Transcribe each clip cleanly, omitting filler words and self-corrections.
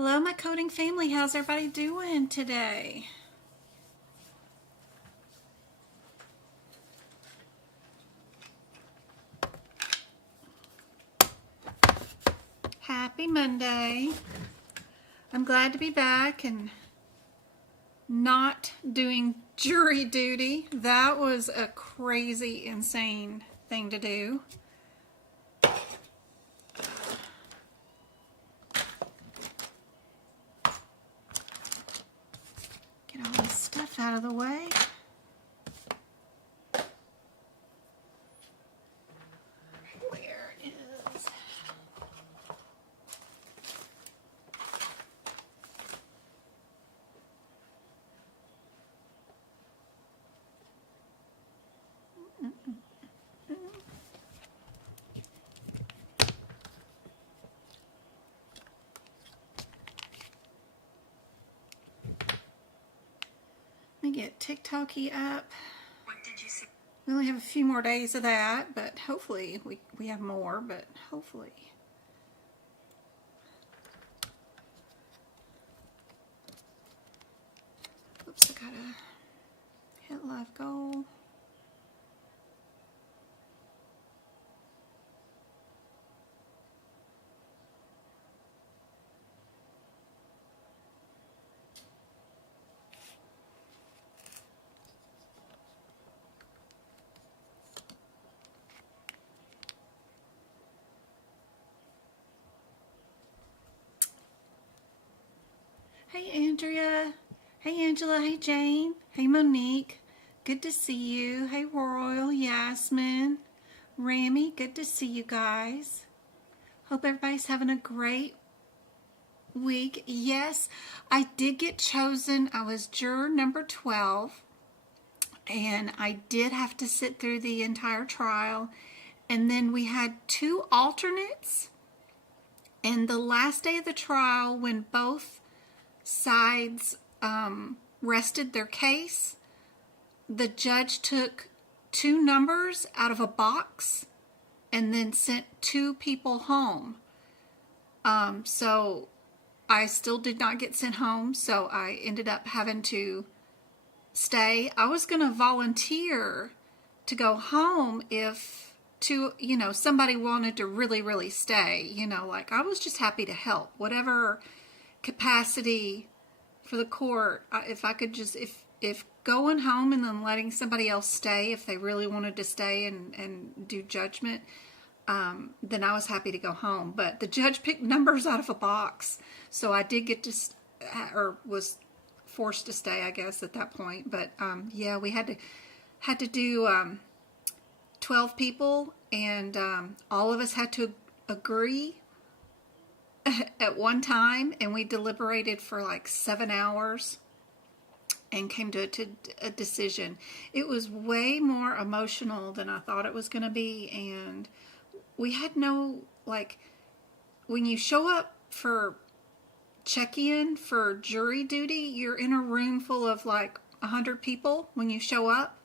Hello, my coding family. How's everybody doing today? Happy Monday. I'm glad to be back and not doing jury duty. That was a crazy, insane thing to do. Get all this stuff out of the way. Where is... Let me get TikToky up. What did you say? We only have a few more days of that, but hopefully we have more, but hopefully. Oops, I gotta hit live goal. Hey Andrea, hey Angela, hey Jane, hey Monique, good to see you. Hey Royal, Yasmin, Rami, good to see you guys. Hope everybody's having a great week. Yes, I did get chosen. I was juror number 12, and I did have to sit through the entire trial, and then we had 2 alternates, and the last day of the trial, when both sides rested their case, the judge took 2 numbers out of a box and then sent 2 people home. So I still did not get sent home, so I ended up having to stay. I was going to volunteer to go home if somebody wanted to really stay, like I was just happy to help, whatever capacity for the court. If I could just, if going home and then letting somebody else stay, if they really wanted to stay and do judgment, then I was happy to go home. But the judge picked numbers out of a box, so I did get to, or was forced to stay, I guess, at that point. But yeah, we had to do 12 people, and all of us had to agree at one time, and we deliberated for like 7 hours and came to a decision. It was way more emotional than I thought it was going to be, and we had no, like, when you show up for check-in for jury duty, you're in a room full of like 100 people when you show up,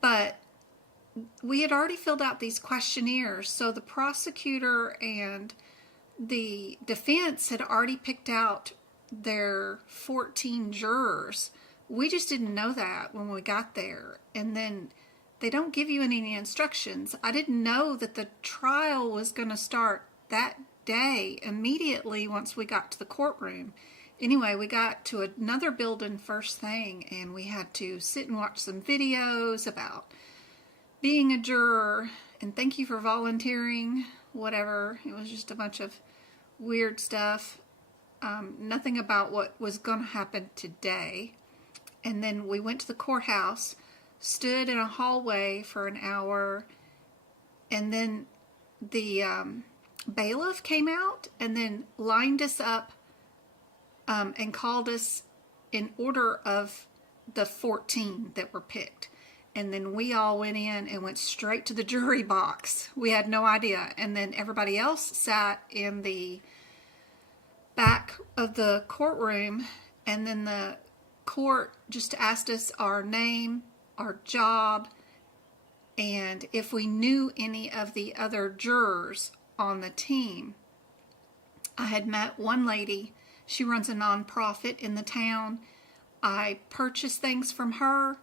but we had already filled out these questionnaires, so the prosecutor and the defense had already picked out their 14 jurors. We just didn't know that when we got there. And then they don't give you any instructions. I didn't know that the trial was going to start that day immediately once we got to the courtroom. Anyway, we got to another building first thing, and we had to sit and watch some videos about being a juror, and thank you for volunteering, whatever. It was just a bunch of weird stuff. Nothing about what was going to happen today. And then we went to the courthouse, stood in a hallway for an hour, and then the bailiff came out and then lined us up and called us in order of the 14 that were picked. And then we all went in and went straight to the jury box. We had no idea. And then everybody else sat in the back of the courtroom, and then the court just asked us our name, our job, and if we knew any of the other jurors on the team. I had met one lady She runs a nonprofit in the town. I purchase things from her,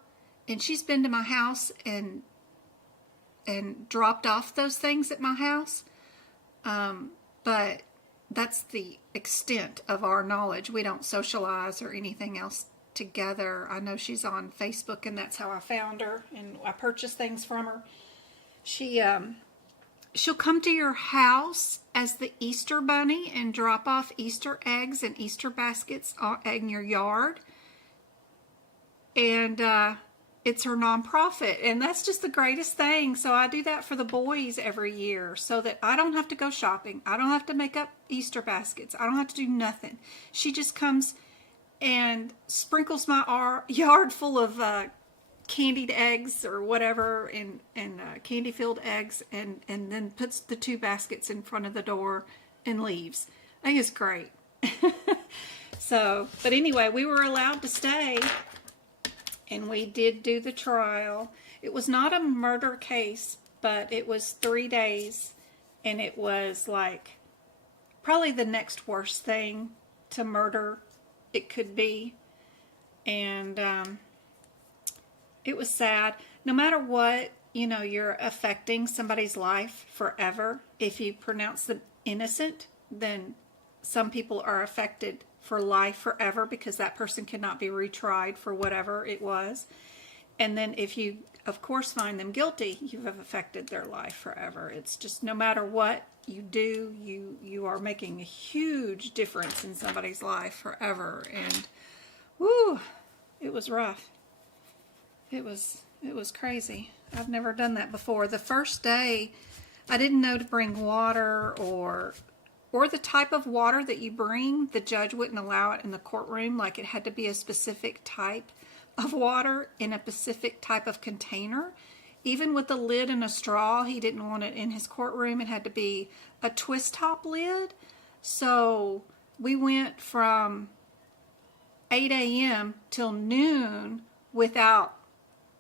and she's been to my house and dropped off those things at my house. But that's the extent of our knowledge. We don't socialize or anything else together. I know she's on Facebook, and that's how I found her, and I purchased things from her. She'll come to your house as the Easter Bunny and drop off Easter eggs and Easter baskets in your yard. And it's her nonprofit, and that's just the greatest thing. So I do that for the boys every year so that I don't have to go shopping. I don't have to make up Easter baskets. I don't have to do nothing. She just comes and sprinkles my yard full of candied eggs or whatever, and candy filled eggs, and then puts the 2 baskets in front of the door and leaves. I think it's great. So, but anyway, we were allowed to stay, and we did do the trial. It was not a murder case, but it was 3 days, and it was like probably the next worst thing to murder it could be. And it was sad. No matter what, you know, you're affecting somebody's life forever. If you pronounce them innocent, then some people are affected for life forever because that person cannot be retried for whatever it was. And then if you, of course, find them guilty, you have affected their life forever. It's just no matter what you do, you are making a huge difference in somebody's life forever. And whoo, it was rough. It was crazy. I've never done that before. The first day, I didn't know to bring water or the type of water that you bring. The judge wouldn't allow it in the courtroom. Like, it had to be a specific type of water in a specific type of container. Even with the lid and a straw, he didn't want it in his courtroom. It had to be a twist top lid. So we went from 8 a.m. till noon without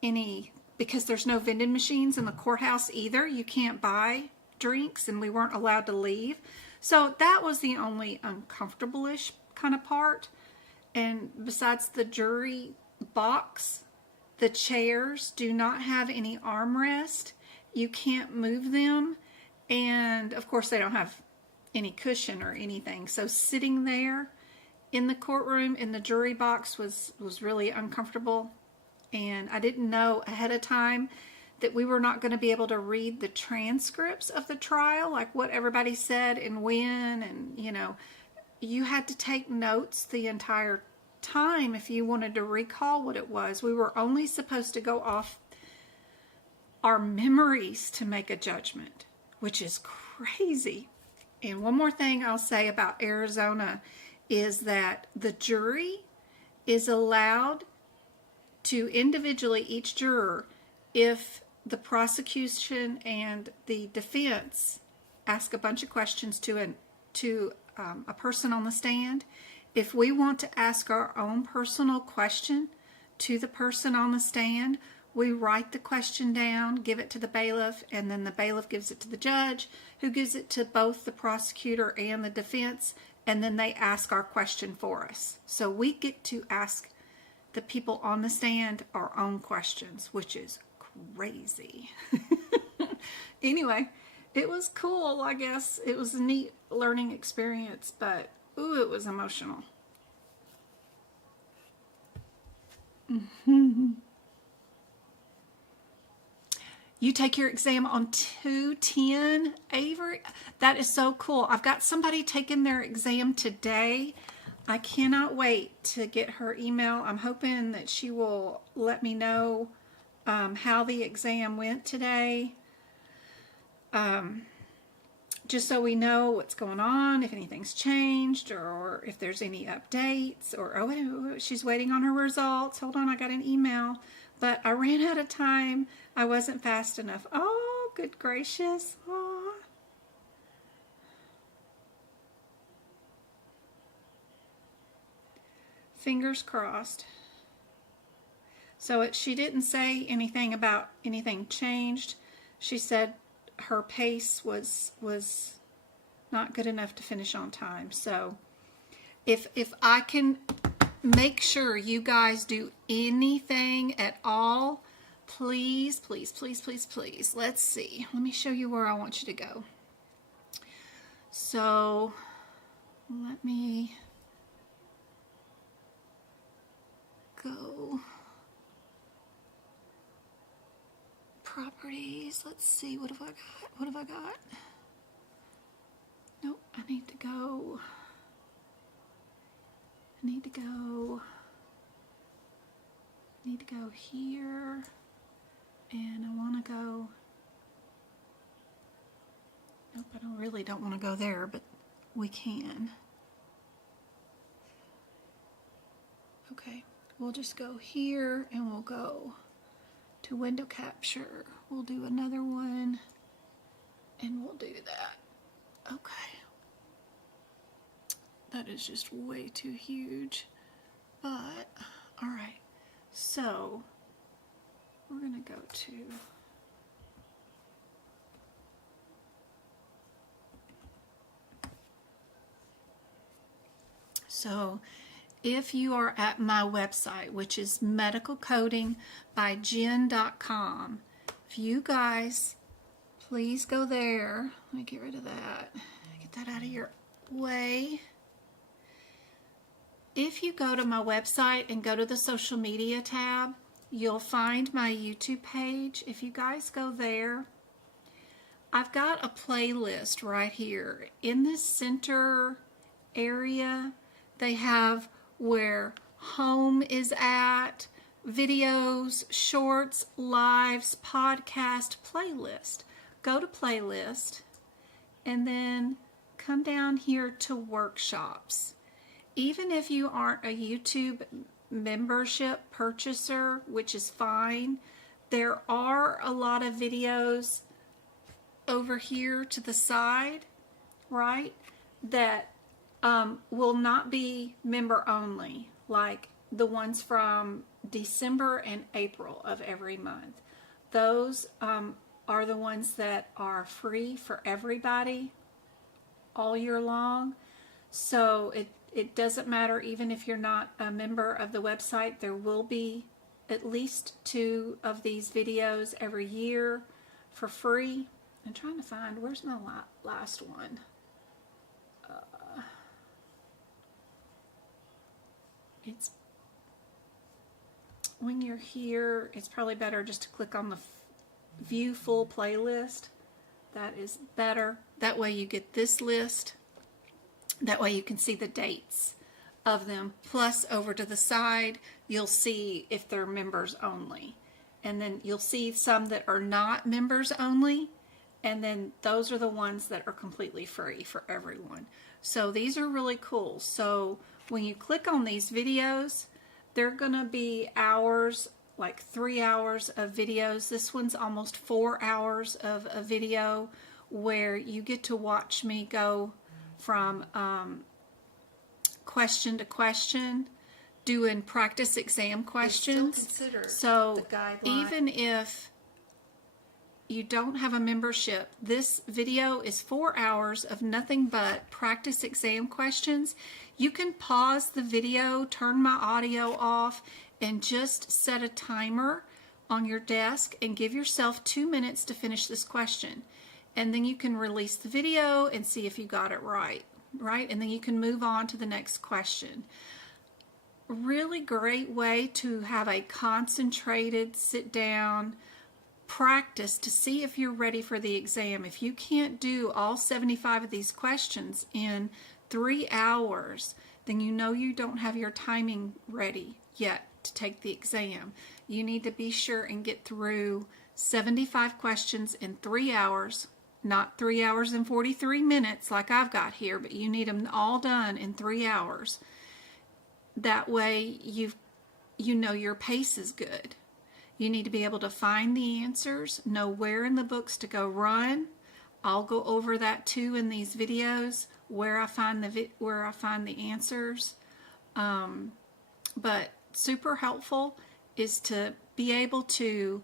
any, because there's no vending machines in the courthouse either. You can't buy drinks, and we weren't allowed to leave. So that was the only uncomfortable-ish kind of part. And besides the jury box, the chairs do not have any armrest. You can't move them. And of course, they don't have any cushion or anything. So sitting there in the courtroom in the jury box was really uncomfortable. And I didn't know ahead of time that we were not going to be able to read the transcripts of the trial, like what everybody said and when, and you know, you had to take notes the entire time if you wanted to recall what it was. We were only supposed to go off our memories to make a judgment, which is crazy. And one more thing I'll say about Arizona is that the jury is allowed to individually, each juror, if the prosecution and the defense ask a bunch of questions to a person on the stand, if we want to ask our own personal question to the person on the stand, we write the question down, give it to the bailiff, and then the bailiff gives it to the judge, who gives it to both the prosecutor and the defense, and then they ask our question for us. So we get to ask the people on the stand our own questions, which is crazy. Anyway, it was cool, I guess. It was a neat learning experience, but ooh, it was emotional. You take your exam on 2/10, Avery? That is so cool. I've got somebody taking their exam today. I cannot wait to get her email. I'm hoping that she will let me know how the exam went today. Just so we know what's going on, if anything's changed, or if there's any updates, or oh, she's waiting on her results. Hold on, I got an email, but I ran out of time. I wasn't fast enough. Oh, good gracious. Oh. Fingers crossed. So she didn't say anything about anything changed. She said her pace was not good enough to finish on time. So If I can make sure you guys do anything at all, please, please, please, please, please. Let's see. Let me show you where I want you to go. So let me go. Properties. Let's see. What have I got? What have I got? Nope. I need to go. I need to go here, and I want to go. Nope, I really don't want to go there, but we can. Okay, we'll just go here, and we'll go to window capture. We'll do another one, and we'll do that. Okay. That is just way too huge, but all right. So we're gonna go to if you are at my website, which is medicalcodingbyjen.com, if you guys please go there. Let me get rid of that. Get that out of your way. If you go to my website and go to the social media tab, you'll find my YouTube page. If you guys go there, I've got a playlist right here. In this center area, they have where home is at, videos, shorts, lives, podcast, playlist. Go to playlist and then come down here to workshops. Even if you aren't a YouTube membership purchaser, which is fine, there are a lot of videos over here to the side, right, that will not be member only, like the ones from December and April of every month. Those are the ones that are free for everybody all year long. So it doesn't matter, even if you're not a member of the website, there will be at least 2 of these videos every year for free. I'm trying to find, where's my last one? It's when you're here, it's probably better just to click on the view full playlist. That is better. That way you get this list. That way you can see the dates of them. Plus, over to the side, you'll see if they're members only. And then you'll see some that are not members only. And then those are the ones that are completely free for everyone. So these are really cool. So when you click on these videos, they're going to be hours, like 3 hours of videos. This one's almost 4 hours of a video where you get to watch me go from question to question, doing practice exam questions. So even if you don't have a membership, this video is 4 hours of nothing but practice exam questions. You can pause the video, turn my audio off, and just set a timer on your desk and give yourself 2 minutes to finish this question. And then you can release the video and see if you got it right? And then you can move on to the next question. Really great way to have a concentrated sit down practice to see if you're ready for the exam. If you can't do all 75 of these questions in 3 hours, then you know you don't have your timing ready yet to take the exam. You need to be sure and get through 75 questions in 3 hours, not 3 hours and 43 minutes like I've got here, but you need them all done in 3 hours. That way you know your pace is good. You need to be able to find the answers, know where in the books to go run. I'll go over that too in these videos, where I find the answers. But super helpful is to be able to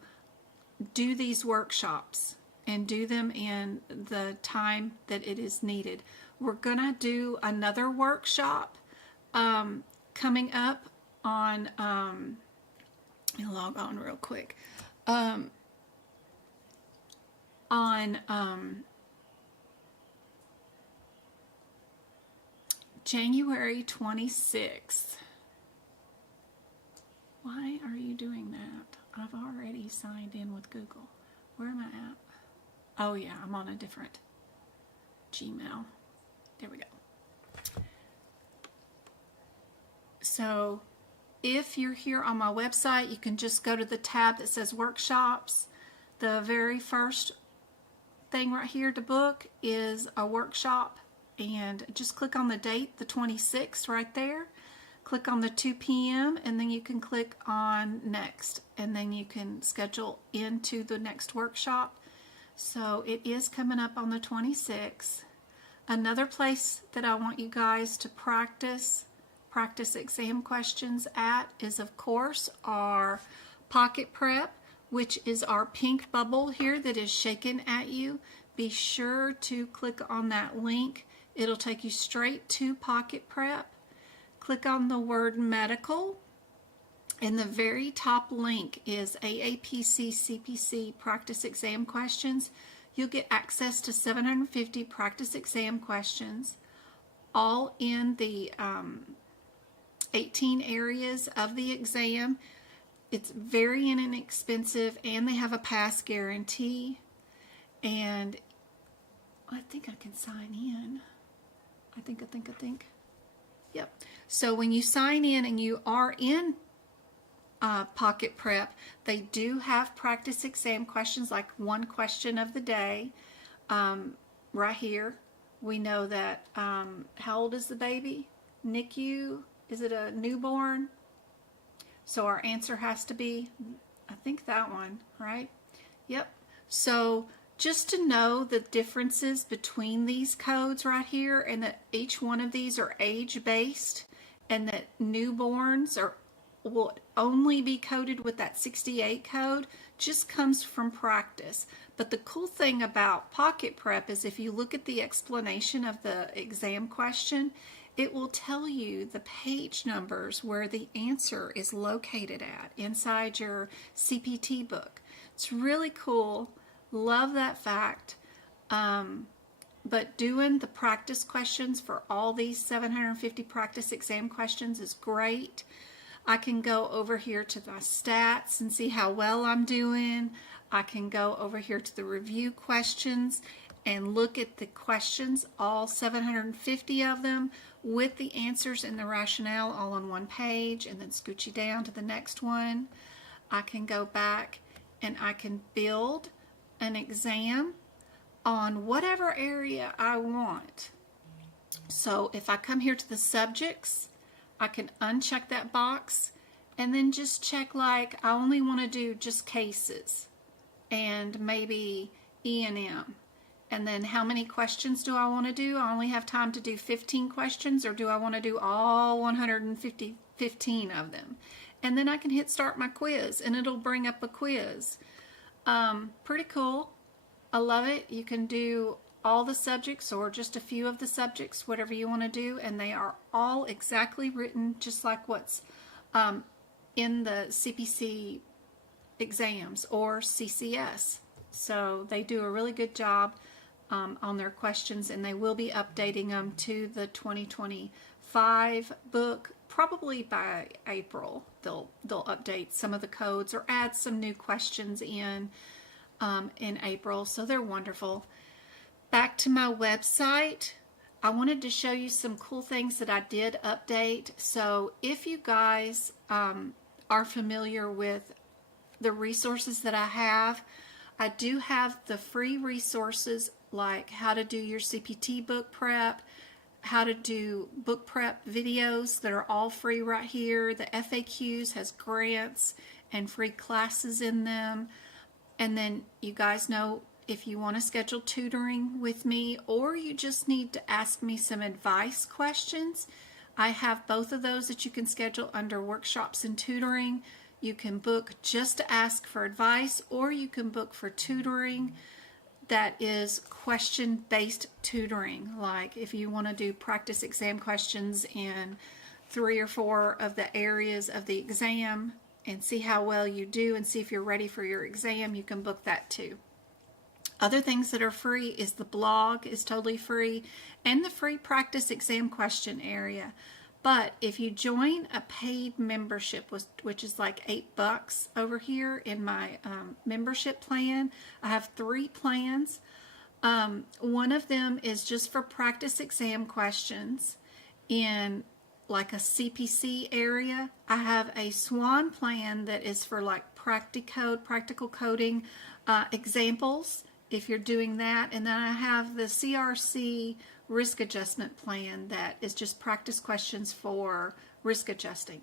do these workshops and do them in the time that it is needed. We're gonna do another workshop coming up on, let me log on real quick, on January 26th. Why are you doing that? I've already signed in with Google. Where am I at? Oh yeah, I'm on a different Gmail. There we go. So if you're here on my website, you can just go to the tab that says workshops. The very first thing right here to book is a workshop, and just click on the date, the 26th, right there. Click on the 2 p.m. and then you can click on next, and then you can schedule into the next workshop. So it is coming up on the 26th. Another place that I want you guys to practice exam questions at is, of course, our Pocket Prep, which is our pink bubble here that is shaken at you. Be sure to click on that link. It'll take you straight to Pocket Prep. Click on the word medical, and the very top link is AAPC CPC practice exam questions. You'll get access to 750 practice exam questions, all in the 18 areas of the exam. It's very inexpensive, and they have a pass guarantee. And I think I can sign in. I think. Yep. So when you sign in and you are in Pocket Prep, they do have practice exam questions, like one question of the day. Right here, we know that, how old is the baby? NICU, is it a newborn? So our answer has to be, I think that one, right? Yep. So just to know the differences between these codes right here, and that each one of these are age-based, and that newborns will only be coded with that 68 code, just comes from practice. But the cool thing about Pocket Prep is, if you look at the explanation of the exam question, it will tell you the page numbers where the answer is located at inside your CPT book. It's really cool. Love that fact. But doing the practice questions for all these 750 practice exam questions is great. I can go over here to my stats and see how well I'm doing. I can go over here to the review questions and look at the questions, all 750 of them, with the answers and the rationale all on one page, and then scooch you down to the next one. I can go back and I can build an exam on whatever area I want. So if I come here to the subjects, I can uncheck that box and then just check, like, I only want to do just cases and maybe E&M. And then how many questions do I want to do? I only have time to do 15 questions, or do I want to do all 15 of them? And then I can hit start my quiz, and it'll bring up a quiz. Pretty cool. I love it. You can do all the subjects or just a few of the subjects, whatever you want to do, and they are all exactly written just like what's in the CPC exams or CCS. So they do a really good job on their questions, and they will be updating them to the 2025 book. Probably by April they'll update some of the codes or add some new questions in April. So they're wonderful. Back to my website, I wanted to show you some cool things that I did update. So if you guys are familiar with the resources that I do have the free resources, like how to do your CPT book prep, how to do book prep videos that are all free right here. The FAQs has grants and free classes in them. And then you guys know, if you want to schedule tutoring with me, or you just need to ask me some advice questions, I have both of those that you can schedule under workshops and tutoring. You can book just to ask for advice, or you can book for tutoring that is question-based tutoring. Like if you want to do practice exam questions in 3 or 4 of the areas of the exam and see how well you do and see if you're ready for your exam, you can book that too. Other things that are free is the blog is totally free, and the free practice exam question area. But if you join a paid membership, which is like $8 over here in my membership plan, I have 3 plans. One of them is just for practice exam questions in like a CPC area. I have a SWAN plan that is for like practical coding examples if you're doing that. And then I have the CRC risk adjustment plan that is just practice questions for risk adjusting.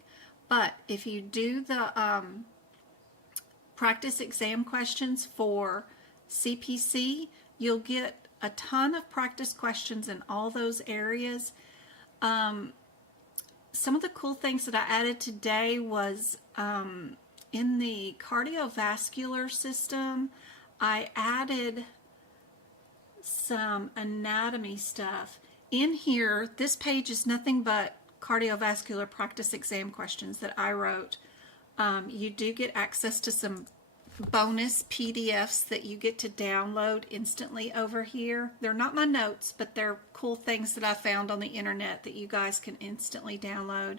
But if you do the practice exam questions for CPC, you'll get a ton of practice questions in all those areas. Some of the cool things that I added today was in the cardiovascular system, I added some anatomy stuff. In here, this page is nothing but cardiovascular practice exam questions that I wrote. You do get access to some bonus PDFs that you get to download instantly over here. They're not my notes, but they're cool things that I found on the internet that you guys can instantly download.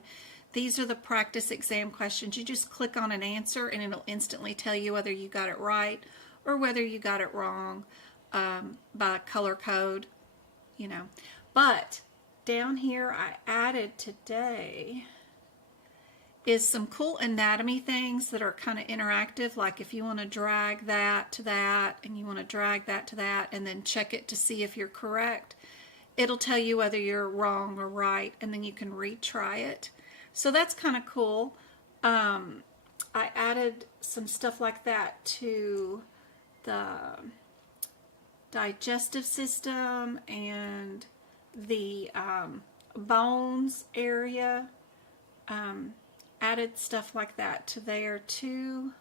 These are the practice exam questions. You just click on an answer and it'll instantly tell you whether you got it right or whether you got it wrong by color code, you know. But down here I added today is some cool anatomy things that are kind of interactive, like if you want to drag that to that and you want to drag that to that and then check it to see if you're correct, it'll tell you whether you're wrong or right, and then you can retry it. So that's kind of cool. I added some stuff like that to the digestive system and the bones area. Added stuff like that to there too.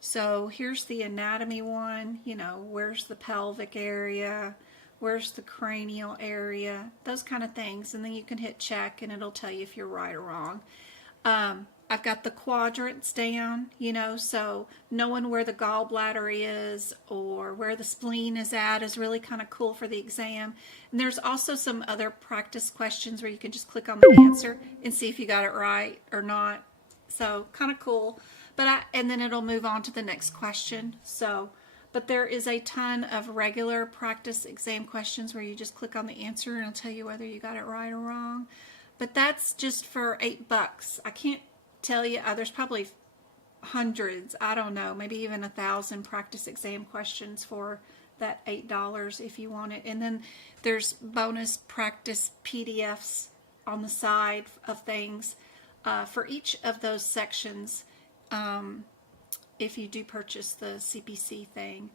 So here's the anatomy one, you know, where's the pelvic area, where's the cranial area, those kind of things. And then you can hit check and it'll tell you if you're right or wrong. I've got the quadrants down, you know, so knowing where the gallbladder is or where the spleen is at is really kind of cool for the exam. And there's also some other practice questions where you can just click on the answer and see if you got it right or not. So kind of cool. And then it'll move on to the next question. So, but there is a ton of regular practice exam questions where you just click on the answer and it'll tell you whether you got it right or wrong. But that's just for $8. I can't tell you, there's probably hundreds, I don't know, maybe even 1,000 practice exam questions for that $8 if you want it. And then there's bonus practice PDFs on the side of things for each of those sections if you do purchase the CPC thing.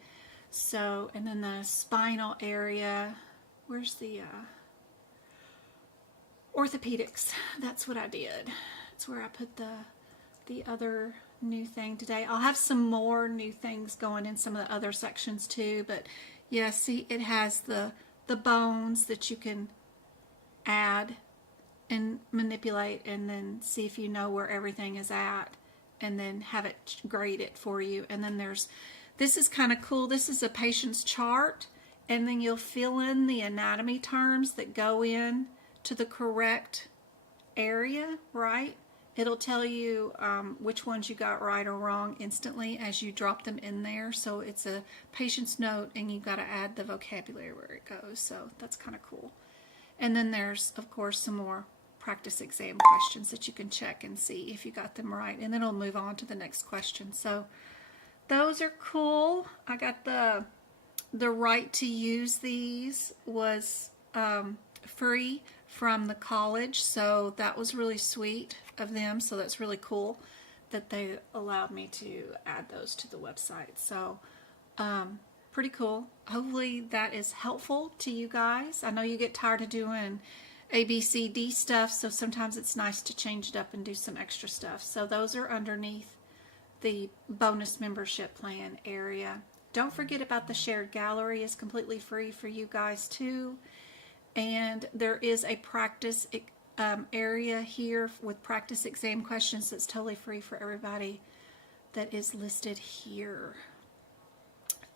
So, and then the spinal area, where's the orthopedics? That's what I did. That's where I put the other new thing today. I'll have some more new things going in some of the other sections too, but yeah, see, it has the bones that you can add and manipulate and then see if you know where everything is at and then have it grade it for you. And then this is kind of cool. This is a patient's chart, and then you'll fill in the anatomy terms that go in to the correct area, right? It'll tell you which ones you got right or wrong instantly as you drop them in there. So it's a patient's note and you've got to add the vocabulary where it goes. So that's kind of cool. And then there's, of course, some more practice exam questions that you can check and see if you got them right. And then it'll move on to the next question. So those are cool. I got the right to use these was free from the college, so that was really sweet of them. So that's really cool that they allowed me to add those to the website. So pretty cool. Hopefully that is helpful to you guys. I know you get tired of doing ABCD stuff, so sometimes it's nice to change it up and do some extra stuff. So those are underneath the bonus membership plan area. Don't forget about the shared gallery. It's completely free for you guys too. And there is a practice area here with practice exam questions that's totally free for everybody that is listed here.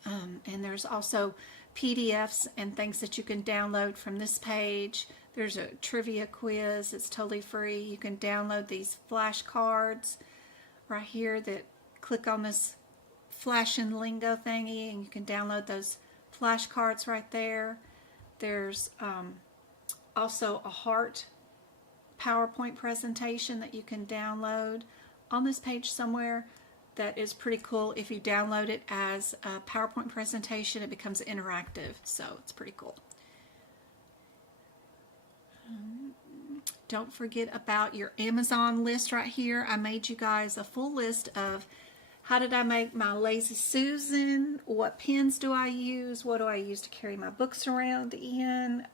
And there's also PDFs and things that you can download from this page. There's a trivia quiz. It's totally free. You can download these flashcards right here that click on this flash and lingo thingy, and you can download those flashcards right there. There's also a heart PowerPoint presentation that you can download on this page somewhere. That is pretty cool. If you download it as a PowerPoint presentation, it becomes interactive, so it's pretty cool. Don't forget about your Amazon list right here. I made you guys a full list of how did I make my Lazy Susan, what pens do I use, what do I use to carry my books around in,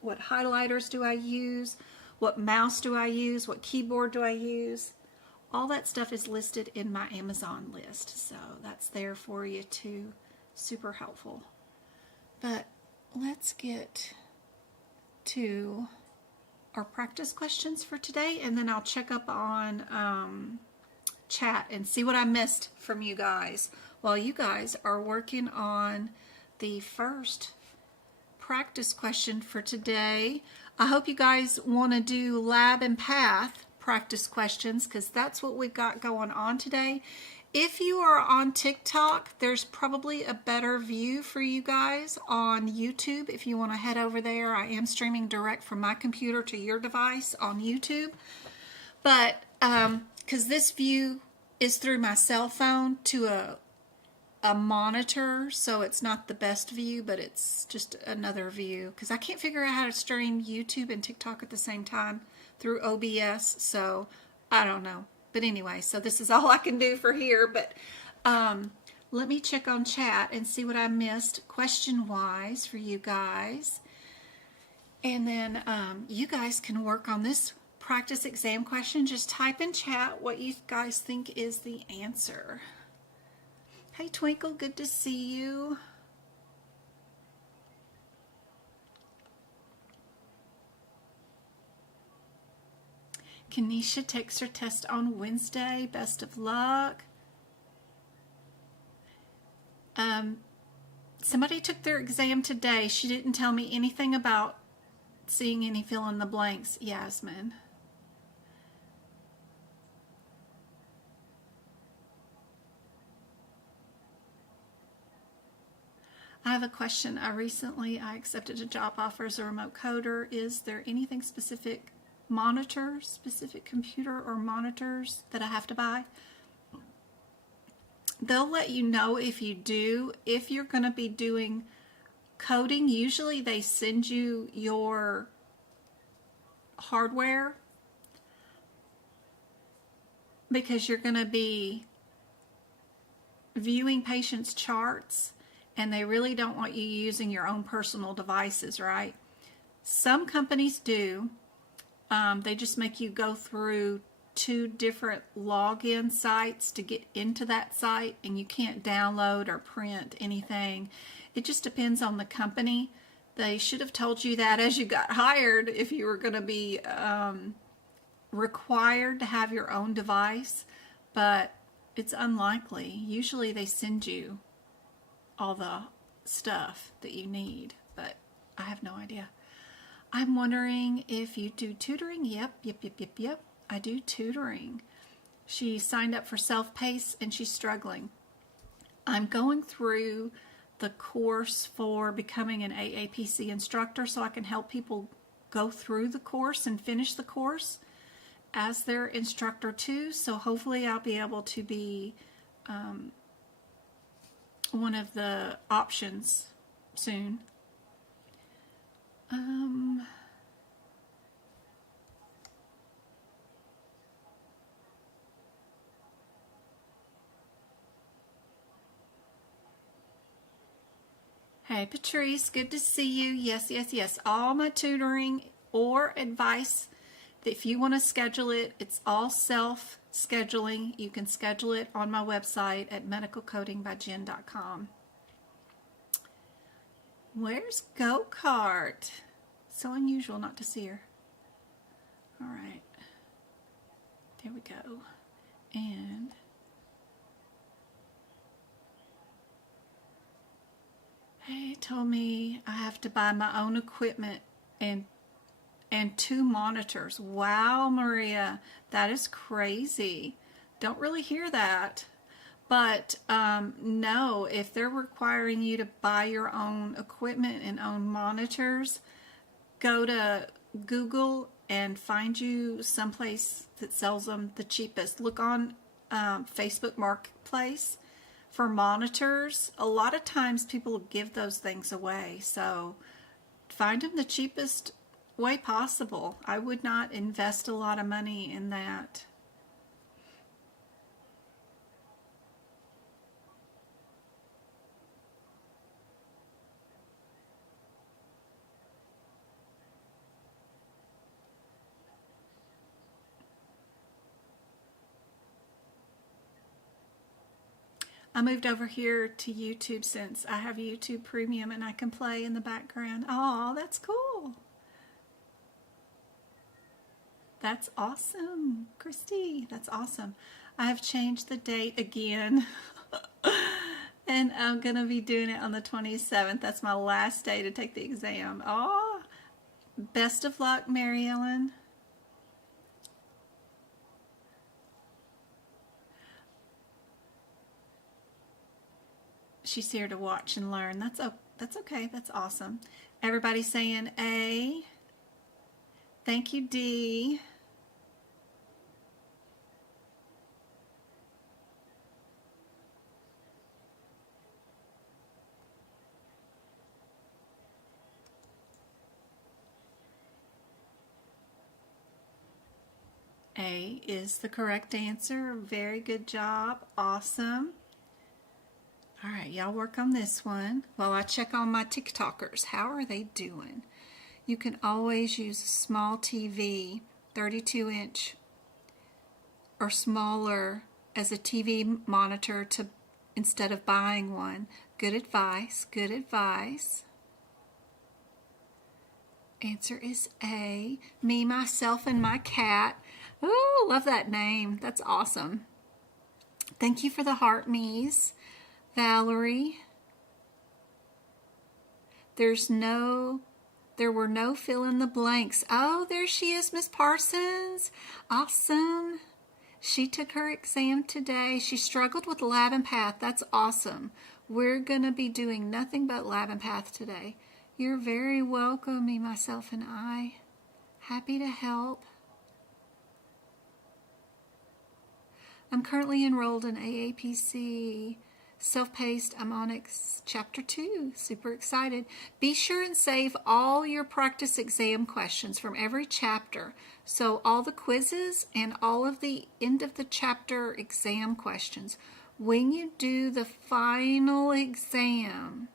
what highlighters do I use, what mouse do I use, what keyboard do I use. All that stuff is listed in my Amazon list, so that's there for you too. Super helpful. But let's get to our practice questions for today, and then I'll check up on chat and see what I missed from you guys while you guys are working on the first practice question for today. I hope you guys want to do lab and path practice questions, because that's what we've got going on today. If you are on TikTok, there's probably a better view for you guys on YouTube. If you want to head over there, I am streaming direct from my computer to your device on YouTube. But because this view is through my cell phone to a monitor, so it's not the best view, but it's just another view, because I can't figure out how to stream YouTube and TikTok at the same time through OBS, so I don't know. But anyway, so this is all I can do for here, but let me check on chat and see what I missed question-wise for you guys. And then you guys can work on this practice exam question. Just type in chat what you guys think is the answer. Hey Twinkle, good to see you. Kenesha takes her test on Wednesday. Best of luck. Somebody took their exam today. She didn't tell me anything about seeing any fill in the blanks, Yasmin. I have a question. I accepted a job offer as a remote coder. Is there anything specific computer or monitors that I have to buy? They'll let you know if you do. If you're going to be doing coding, usually they send you your hardware, because you're going to be viewing patients' charts, and they really don't want you using your own personal devices, right? Some companies do. They just make you go through 2 different login sites to get into that site, and you can't download or print anything. It just depends on the company. They should have told you that as you got hired, if you were going to be required to have your own device, but it's unlikely. Usually they send you all the stuff that you need, but I have no idea. I'm wondering if you do tutoring. Yep. I do tutoring. She signed up for self-paced and she's struggling. I'm going through the course for becoming an AAPC instructor, so I can help people go through the course and finish the course as their instructor too. So hopefully I'll be able to be one of the options soon. Hey Patrice, good to see you. Yes. All my tutoring or advice, if you want to schedule it, it's all self-scheduling. You can schedule it on my website at medicalcodingbyjen.com. Where's Go-Kart? So unusual not to see her. All right. There we go. And he told me I have to buy my own equipment and 2 monitors. Wow, Maria, that is crazy. Don't really hear that. But no, if they're requiring you to buy your own equipment and own monitors, go to Google and find you someplace that sells them the cheapest. Look on Facebook Marketplace for monitors. A lot of times people give those things away, so find them the cheapest way possible. I would not invest a lot of money in that. I moved over here to YouTube since I have YouTube Premium and I can play in the background. Oh, that's cool. That's awesome, Christy. That's awesome. I have changed the date again. And I'm going to be doing it on the 27th. That's my last day to take the exam. Oh, best of luck, Mary Ellen. She's here to watch and learn. That's okay. That's awesome. Everybody's saying A. Thank you, D. A is the correct answer. Very good job. Awesome. All right, y'all work on this one while I check on my TikTokers. How are they doing? You can always use a small TV, 32-inch or smaller as a TV monitor instead of buying one. Good advice, good advice. Answer is A. Me, myself, and my cat. Ooh, love that name. That's awesome. Thank you for the heart me's, Valerie. There were no fill in the blanks. Oh, there she is, Miss Parsons. Awesome. She took her exam today. She struggled with lab and path. That's awesome. We're going to be doing nothing but lab and path today. You're very welcome, me, myself, and I. Happy to help. I'm currently enrolled in aapc. Self-paced, I'm on chapter 2. Super excited. Be sure and save all your practice exam questions from every chapter. So all the quizzes and all of the end of the chapter exam questions. When you do the final exam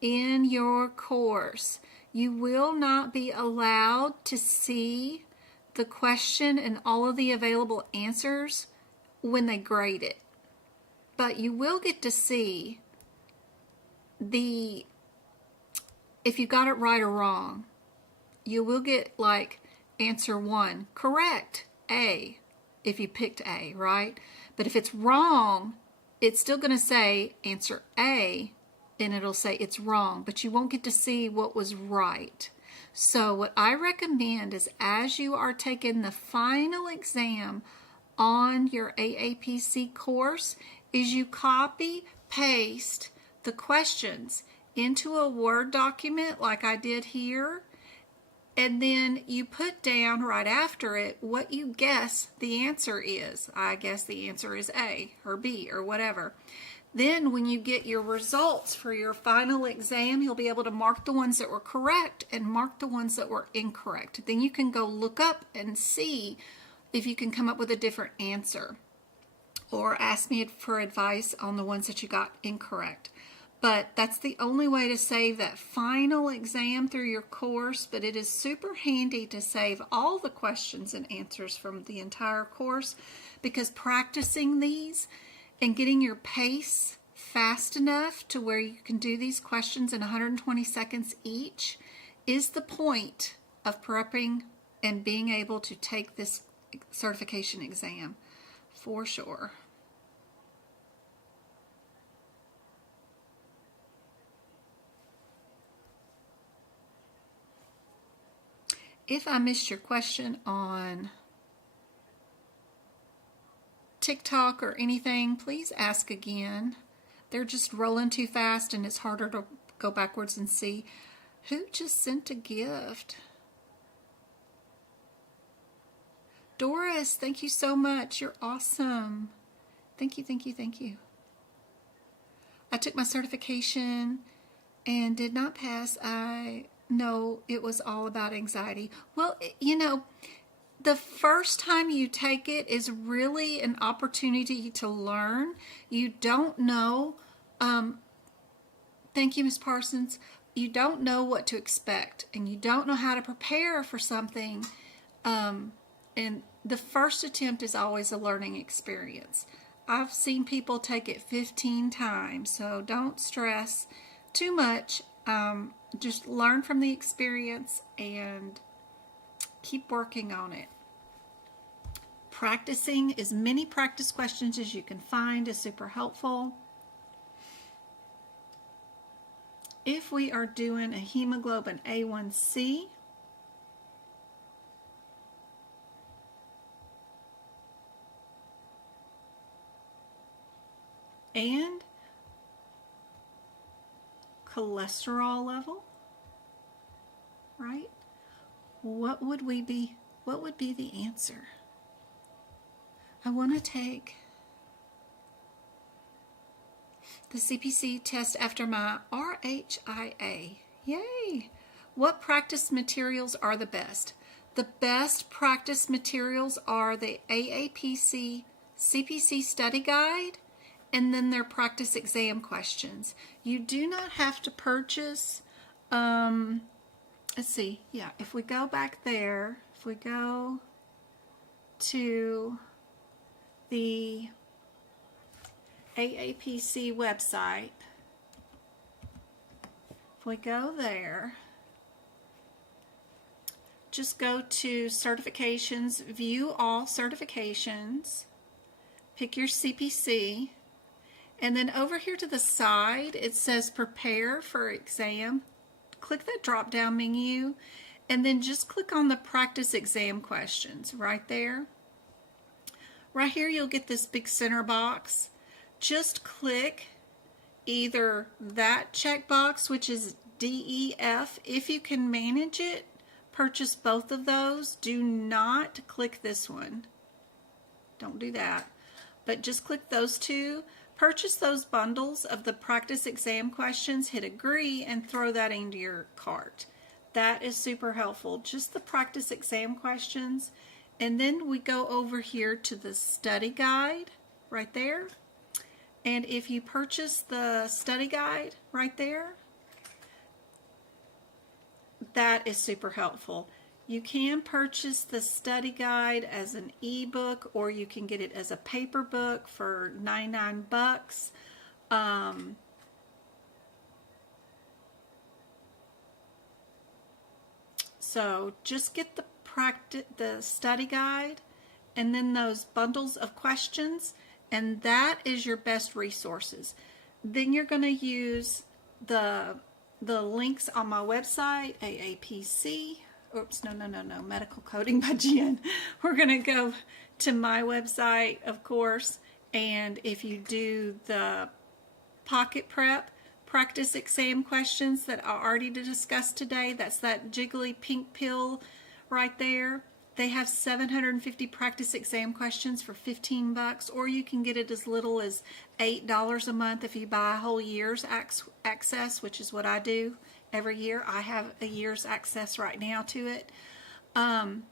in your course, you will not be allowed to see the question and all of the available answers when they grade it. But you will get to see if you got it right or wrong. You will get like answer 1, correct, A, if you picked A, right? But if it's wrong, it's still going to say answer A, and it'll say it's wrong, but you won't get to see what was right. So what I recommend is as you are taking the final exam on your AAPC course is you copy, paste the questions into a Word document like I did here, and then you put down right after it what you guess the answer is. I guess the answer is A or B or whatever. Then when you get your results for your final exam, you'll be able to mark the ones that were correct and mark the ones that were incorrect. Then you can go look up and see if you can come up with a different answer, or ask me for advice on the ones that you got incorrect. But that's the only way to save that final exam through your course, but it is super handy to save all the questions and answers from the entire course, because practicing these and getting your pace fast enough to where you can do these questions in 120 seconds each is the point of prepping and being able to take this certification exam for sure. If I missed your question on TikTok or anything, please ask again. They're just rolling too fast and it's harder to go backwards and see. Who just sent a gift? Doris, thank you so much. You're awesome. Thank you, thank you, thank you. I took my certification and did not pass. I know it was all about anxiety. Well, you know, the first time you take it is really an opportunity to learn. You don't know. Thank you, Ms. Parsons. You don't know what to expect, and you don't know how to prepare for something. And the first attempt is always a learning experience. I've seen people take it 15 times, so don't stress too much. Just learn from the experience and keep working on it. Practicing as many practice questions as you can find is super helpful. If we are doing a hemoglobin A1C, and cholesterol level, right? What would be the answer? I want to take the CPC test after my RHIA. Yay! What practice materials are the best? The best practice materials are the aapc CPC study guide and then their practice exam questions. You do not have to purchase, let's see, yeah, if we go back there, if we go to the AAPC website, if we go there, just go to certifications, view all certifications, pick your CPC, and then over here to the side it says prepare for exam. Click that drop down menu and then just click on the practice exam questions right there. Right here you'll get this big center box. Just click either that checkbox, which is DEF. If you can manage it, purchase both of those. Do not click this one. Don't do that. But just click those two. Purchase those bundles of the practice exam questions, hit agree, and throw that into your cart. That is super helpful. Just the practice exam questions. And then we go over here to the study guide right there. And if you purchase the study guide right there, that is super helpful. You can purchase the study guide as an ebook, or you can get it as a paper book for 99 bucks. So just get the study guide and then those bundles of questions, and that is your best resources. Then you're going to use the links on my website, AAPC. Oops, no, Medical Coding by Jen. We're going to go to my website, of course, and if you do the Pocket Prep practice exam questions that I already discussed today, that's that jiggly pink pill right there. They have 750 practice exam questions for 15 bucks, or you can get it as little as $8 a month if you buy a whole year's access, which is what I do every year. I have a year's access right now to it. And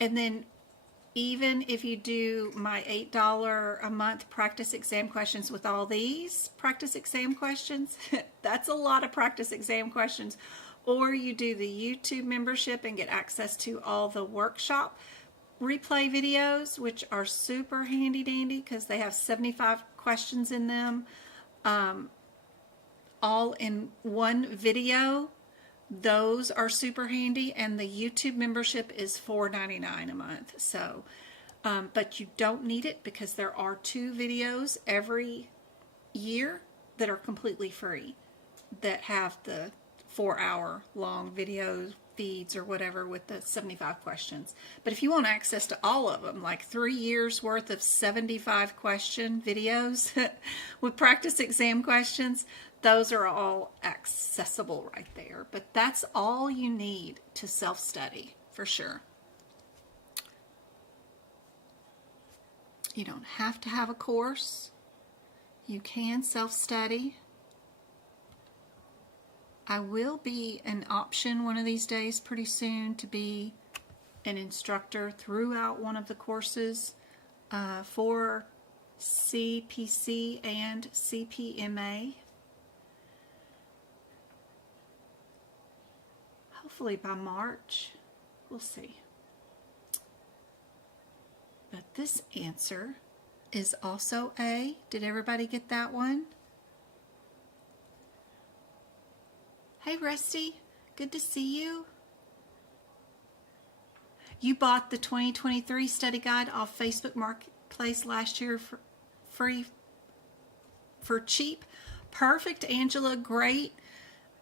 then even if you do my $8 a month practice exam questions with all these practice exam questions, that's a lot of practice exam questions. Or you do the YouTube membership and get access to all the workshop replay videos, which are super handy dandy because they have 75 questions in them, all in one video. Those are super handy, and the YouTube membership is $4.99 a month. So, but you don't need it because there are 2 videos every year that are completely free that have the 4-hour long video feeds or whatever with the 75 questions. But if you want access to all of them, like 3 years worth of 75 question videos with practice exam questions, those are all accessible right there. But that's all you need to self-study for sure. You don't have to have a course. You can self-study. I will be an option one of these days pretty soon to be an instructor throughout one of the courses for CPC and CPMA. Hopefully by March. We'll see. But this answer is also A. Did everybody get that one? Hey Rusty, good to see you. You bought the 2023 study guide off Facebook Marketplace last year for free, for cheap. Perfect, Angela. Great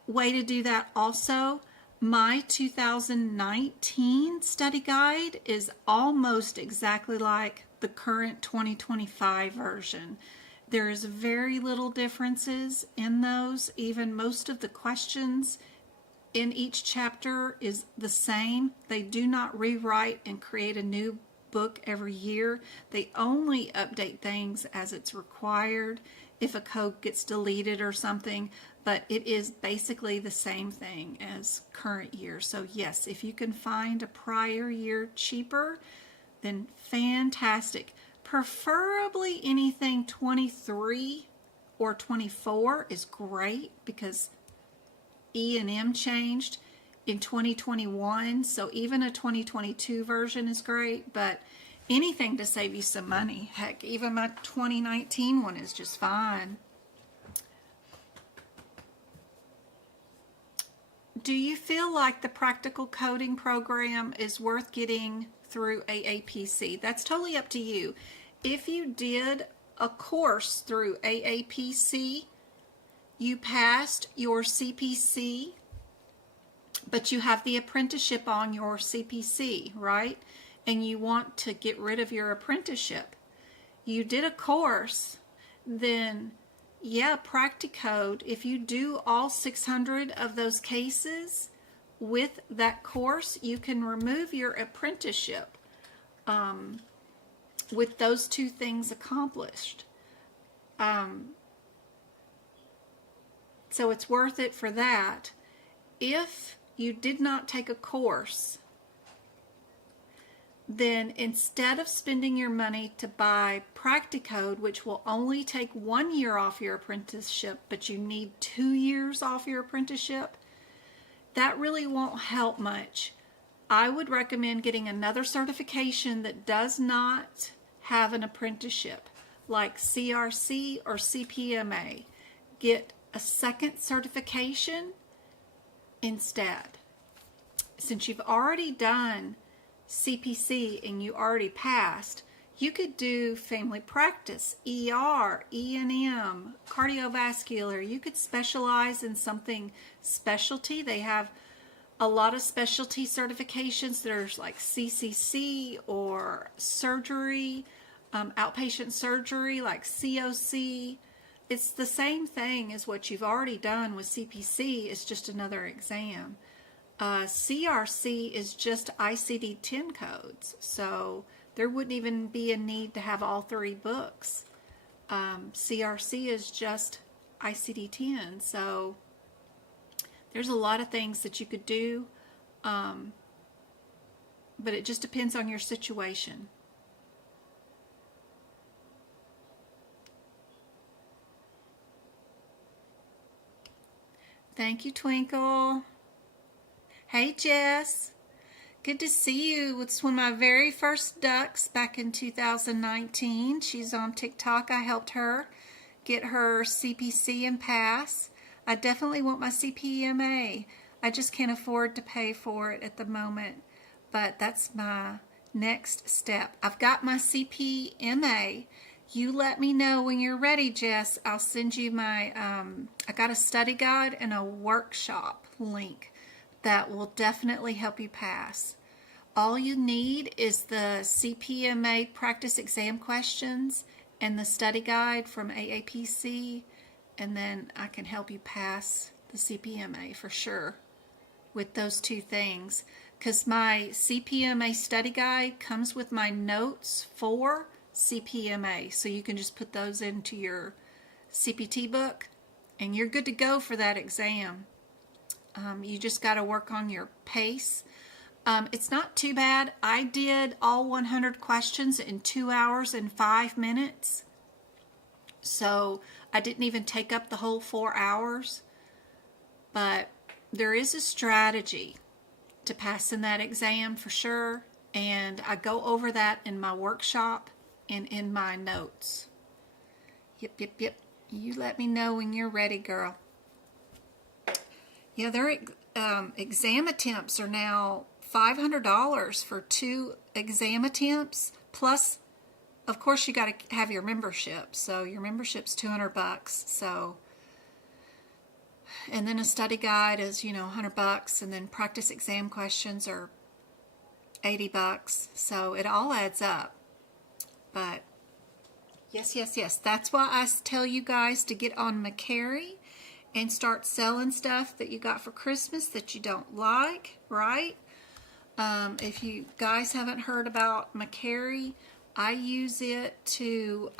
way to do that. Also, my 2019 study guide is almost exactly like the current 2025 version. There is very little differences in those. Even most of the questions in each chapter is the same. They do not rewrite and create a new book every year. They only update things as it's required if a code gets deleted or something, but it is basically the same thing as current year. So yes, if you can find a prior year cheaper, then fantastic. Preferably anything 23 or 24 is great because E&M changed in 2021, so even a 2022 version is great, but anything to save you some money. Heck, even my 2019 one is just fine. Do you feel like the practical coding program is worth getting through AAPC? That's totally up to you. If you did a course through AAPC, you passed your CPC, but you have the apprenticeship on your CPC, right? And you want to get rid of your apprenticeship. You did a course, then yeah, Practicode, if you do all 600 of those cases with that course, you can remove your apprenticeship with those 2 things accomplished. So it's worth it for that. If you did not take a course, then instead of spending your money to buy Practicode, which will only take 1 year off your apprenticeship, but you need 2 years off your apprenticeship, that really won't help much. I would recommend getting another certification that does not have an apprenticeship, like CRC or CPMA. Get a second certification instead. Since you've already done CPC and you already passed, you could do family practice, ER, E&M, cardiovascular. You could specialize in something specialty. They have a lot of specialty certifications. There's like CCC or surgery, outpatient surgery like COC. It's the same thing as what you've already done with CPC. It's just another exam. CRC is just ICD-10 codes, so there wouldn't even be a need to have all 3 books. CRC is just ICD-10, so there's a lot of things that you could do, but it just depends on your situation. Thank you, Twinkle. Hey, Jess. Good to see you. It's one of my very first ducks back in 2019. She's on TikTok. I helped her get her CPC and pass. I definitely want my CPMA. I just can't afford to pay for it at the moment, but that's my next step. I've got my CPMA. You let me know when you're ready, Jess. I'll send you my, I got a study guide and a workshop link that will definitely help you pass. All you need is the CPMA practice exam questions and the study guide from AAPC, and then I can help you pass the CPMA for sure with those two things, because my CPMA study guide comes with my notes for CPMA, so you can just put those into your CPT book and you're good to go for that exam. You just got to work on your pace. It's not too bad. I did all 100 questions in 2 hours and 5 minutes. So I didn't even take up the whole 4 hours. But there is a strategy to passing that exam for sure. And I go over that in my workshop and in my notes. Yep. You let me know when you're ready, girl. Yeah, their exam attempts are now $500 for 2 exam attempts, plus of course you got to have your membership, so your membership's $200. So, and then a study guide is, you know, $100, and then practice exam questions are $80. So it all adds up. But yes, that's why I tell you guys to get on McCary and start selling stuff that you got for Christmas that you don't like, right? If you guys haven't heard about McCary, I use it to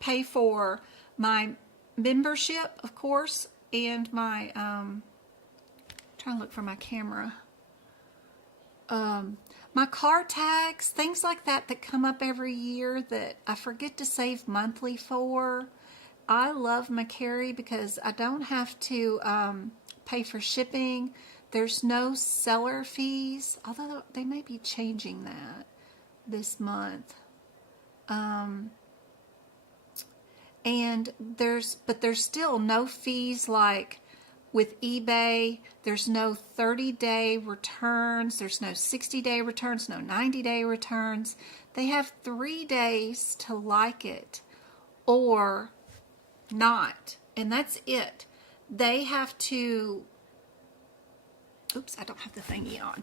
pay for my membership, of course, and my trying to look for my camera. My car tags, things like that that come up every year that I forget to save monthly for. I love McCary because I don't have to pay for shipping. There's no seller fees, although they may be changing that this month. And there's still no fees like with eBay. There's no 30-day returns. There's no 60-day returns, no 90-day returns. They have 3 days to like it or not, and that's it. They have to, oops, I don't have the thingy on.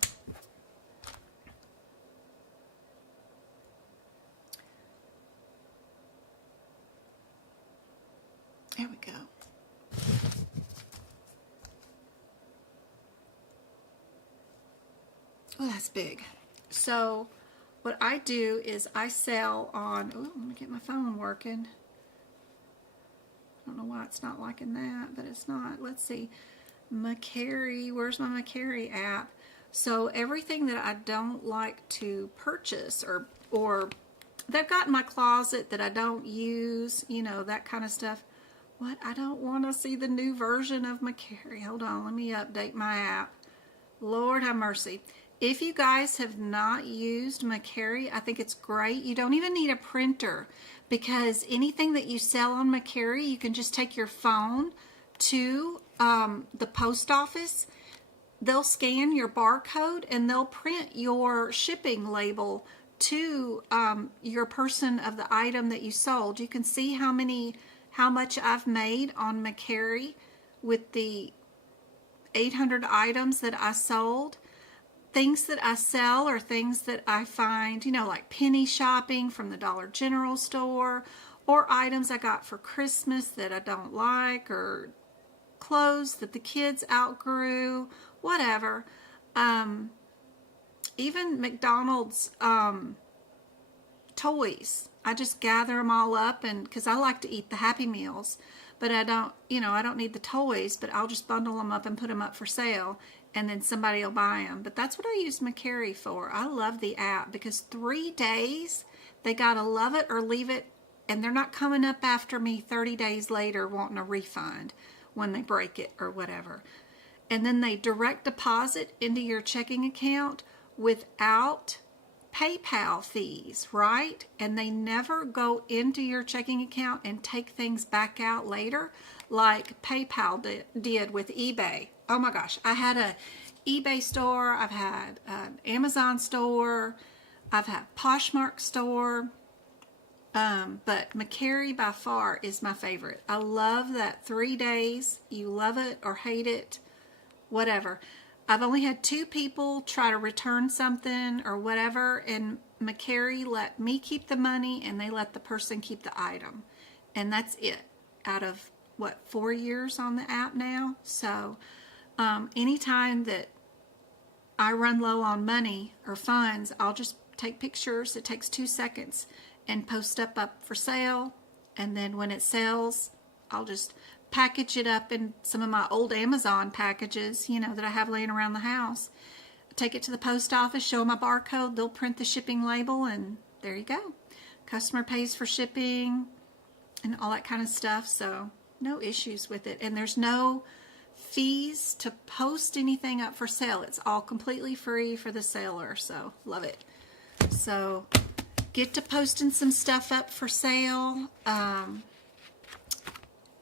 There we go. Oh, that's big. So what I do is I sell on, oh, let me get my phone working. I don't know why it's not liking that, but it's not. Let's see. McCary, where's my McCary app? So everything that I don't like to purchase or that I've got in my closet that I don't use, you know, that kind of stuff. What? I don't want to see the new version of McCary. Hold on, let me update my app. Lord have mercy. If you guys have not used McCary, I think it's great. You don't even need a printer because anything that you sell on McCary, you can just take your phone to the post office. They'll scan your barcode and they'll print your shipping label to your person of the item that you sold. You can see how much I've made on McCary with the 800 items that I sold. Things that I sell are things that I find, you know, like penny shopping from the Dollar General store, or items I got for Christmas that I don't like, or clothes that the kids outgrew, whatever. Even McDonald's toys. I just gather them all up, and because I like to eat the Happy Meals, but I don't, you know, I don't need the toys, but I'll just bundle them up and put them up for sale, and then somebody will buy them. But that's what I use McCary for. I love the app because 3 days, they gotta love it or leave it, and they're not coming up after me 30 days later wanting a refund when they break it or whatever. And then they direct deposit into your checking account without PayPal fees, right? And they never go into your checking account and take things back out later like PayPal did with eBay. Oh my gosh, I had a eBay store, I've had an Amazon store, I've had Poshmark store, but McCary by far is my favorite. I love that 3 days, you love it or hate it, whatever. I've only had 2 people try to return something or whatever, and McCary let me keep the money and they let the person keep the item. And that's it out of, what, 4 years on the app now? So anytime that I run low on money or funds, I'll just take pictures. It takes 2 seconds and post up for sale. And then when it sells, I'll just package it up in some of my old Amazon packages, you know, that I have laying around the house. Take it to the post office, show them my barcode, they'll print the shipping label, and there you go. Customer pays for shipping and all that kind of stuff, so no issues with it. And there's no fees to post anything up for sale. It's all completely free for the seller, so love it. So get to posting some stuff up for sale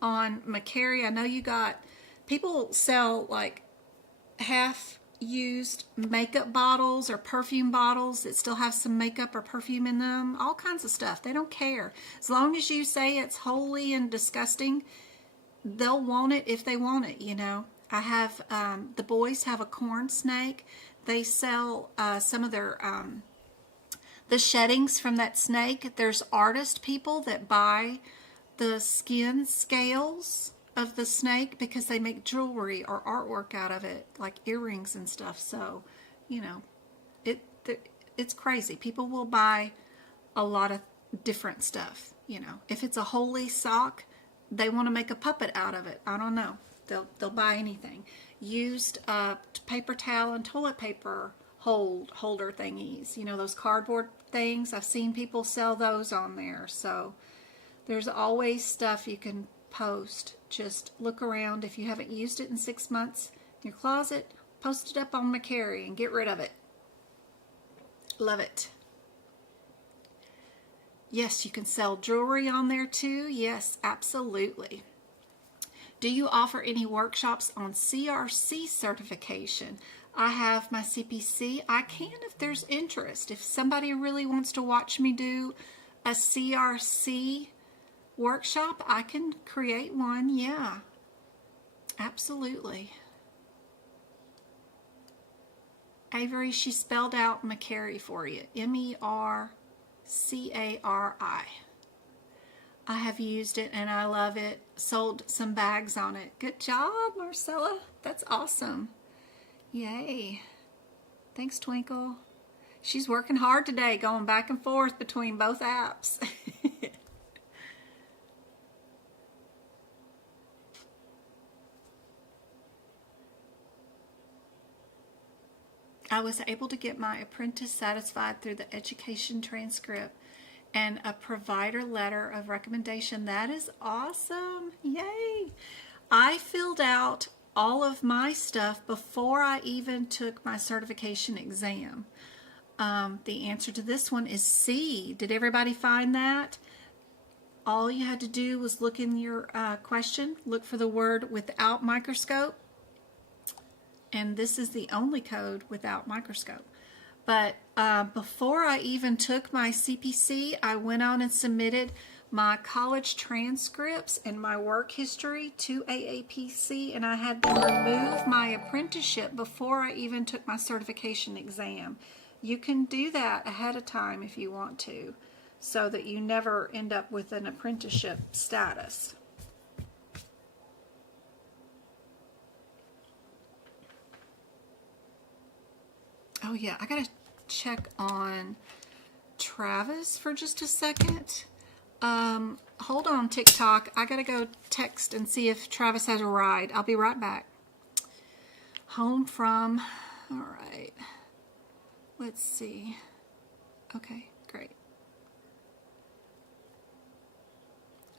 on McCary. I know you got people sell like half-used makeup bottles or perfume bottles that still have some makeup or perfume in them. All kinds of stuff. They don't care. As long as you say it's holy and disgusting, they'll want it if they want it, you know. I have, the boys have a corn snake. They sell some of their, the sheddings from that snake. There's artist people that buy the skin scales of the snake because they make jewelry or artwork out of it, like earrings and stuff. So, you know, it's crazy. People will buy a lot of different stuff, you know. If it's a holy sock, they want to make a puppet out of it. I don't know. They'll buy anything. Used paper towel and toilet paper holder thingies. You know, those cardboard things. I've seen people sell those on there. So there's always stuff you can post. Just look around. If you haven't used it in 6 months in your closet, post it up on McCary and get rid of it. Love it. Yes, you can sell jewelry on there too. Yes, absolutely. Do you offer any workshops on CRC certification? I have my CPC. I can if there's interest. If somebody really wants to watch me do a CRC workshop, I can create one. Yeah, absolutely. Avery, she spelled out McCary for you. M-E-R-C-A-R-I. I have used it and I love it. Sold some bags on it. Good job, Marcella. That's awesome. Yay. Thanks, Twinkle. She's working hard today, going back and forth between both apps. I was able to get my apprentice satisfied through the education transcript and a provider letter of recommendation. That is awesome. Yay. I filled out all of my stuff before I even took my certification exam. The answer to this one is C. Did everybody find that? All you had to do was look in your question, look for the word without microscope, and this is the only code without microscope. But before I even took my CPC, I went on and submitted my college transcripts and my work history to AAPC, and I had them remove my apprenticeship before I even took my certification exam. You can do that ahead of time if you want to, so that you never end up with an apprenticeship status. Oh yeah, I gotta check on Travis for just a second. Hold on, TikTok. I gotta go text and see if Travis has a ride. I'll be right back. Home from, all right. Let's see. Okay, great.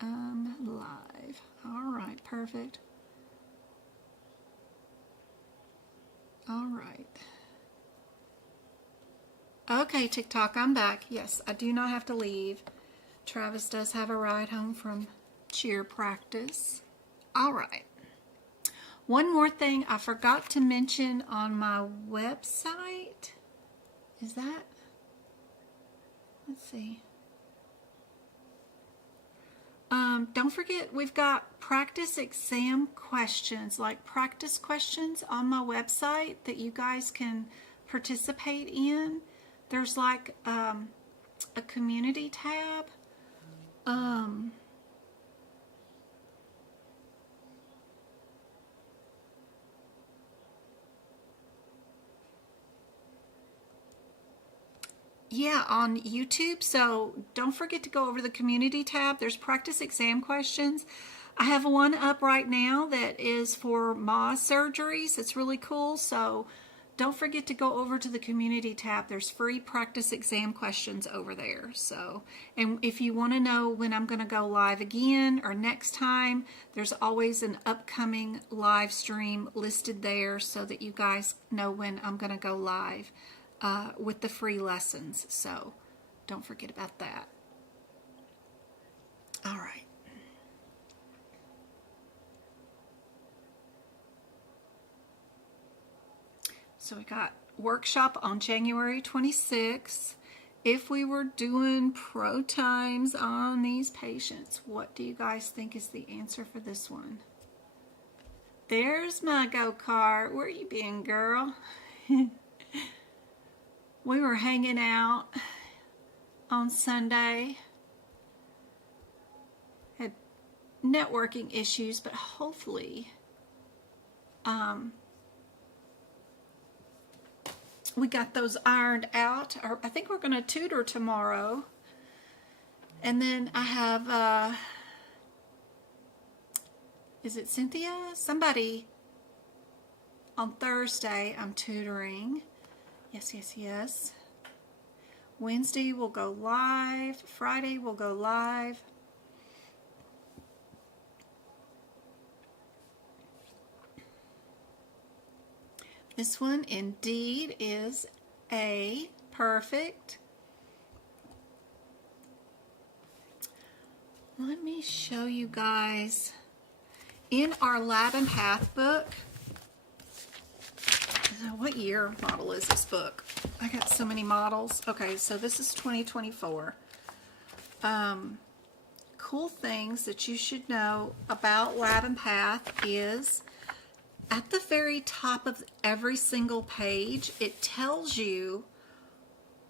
Live. All right, perfect. All right. Okay, TikTok, I'm back. Yes, I do not have to leave. Travis does have a ride home from cheer practice. All right. One more thing I forgot to mention on my website. Is that? Let's see. Don't forget, we've got practice exam questions, like practice questions on my website that you guys can participate in. There's like a community tab. Yeah, on YouTube. So don't forget to go over the community tab. There's practice exam questions. I have one up right now that is for MA surgeries. It's really cool. So don't forget to go over to the community tab. There's free practice exam questions over there. So, and if you want to know when I'm going to go live again or next time, there's always an upcoming live stream listed there so that you guys know when I'm going to go live with the free lessons. So don't forget about that. All right. So we got workshop on January 26th. If we were doing pro times on these patients, what do you guys think is the answer for this one? There's my go-kart. Where you been, girl? We were hanging out on Sunday. Had networking issues, but hopefully we got those ironed out. I think we're going to tutor tomorrow. And then I have, is it Cynthia? Somebody on Thursday I'm tutoring. Yes. Wednesday we'll go live. Friday we'll go live. This one indeed is A. Perfect. Let me show you guys. In our Lab and Path book, what year model is this book? I got so many models. Okay, so this is 2024. Cool things that you should know about Lab and Path is at the very top of every single page, it tells you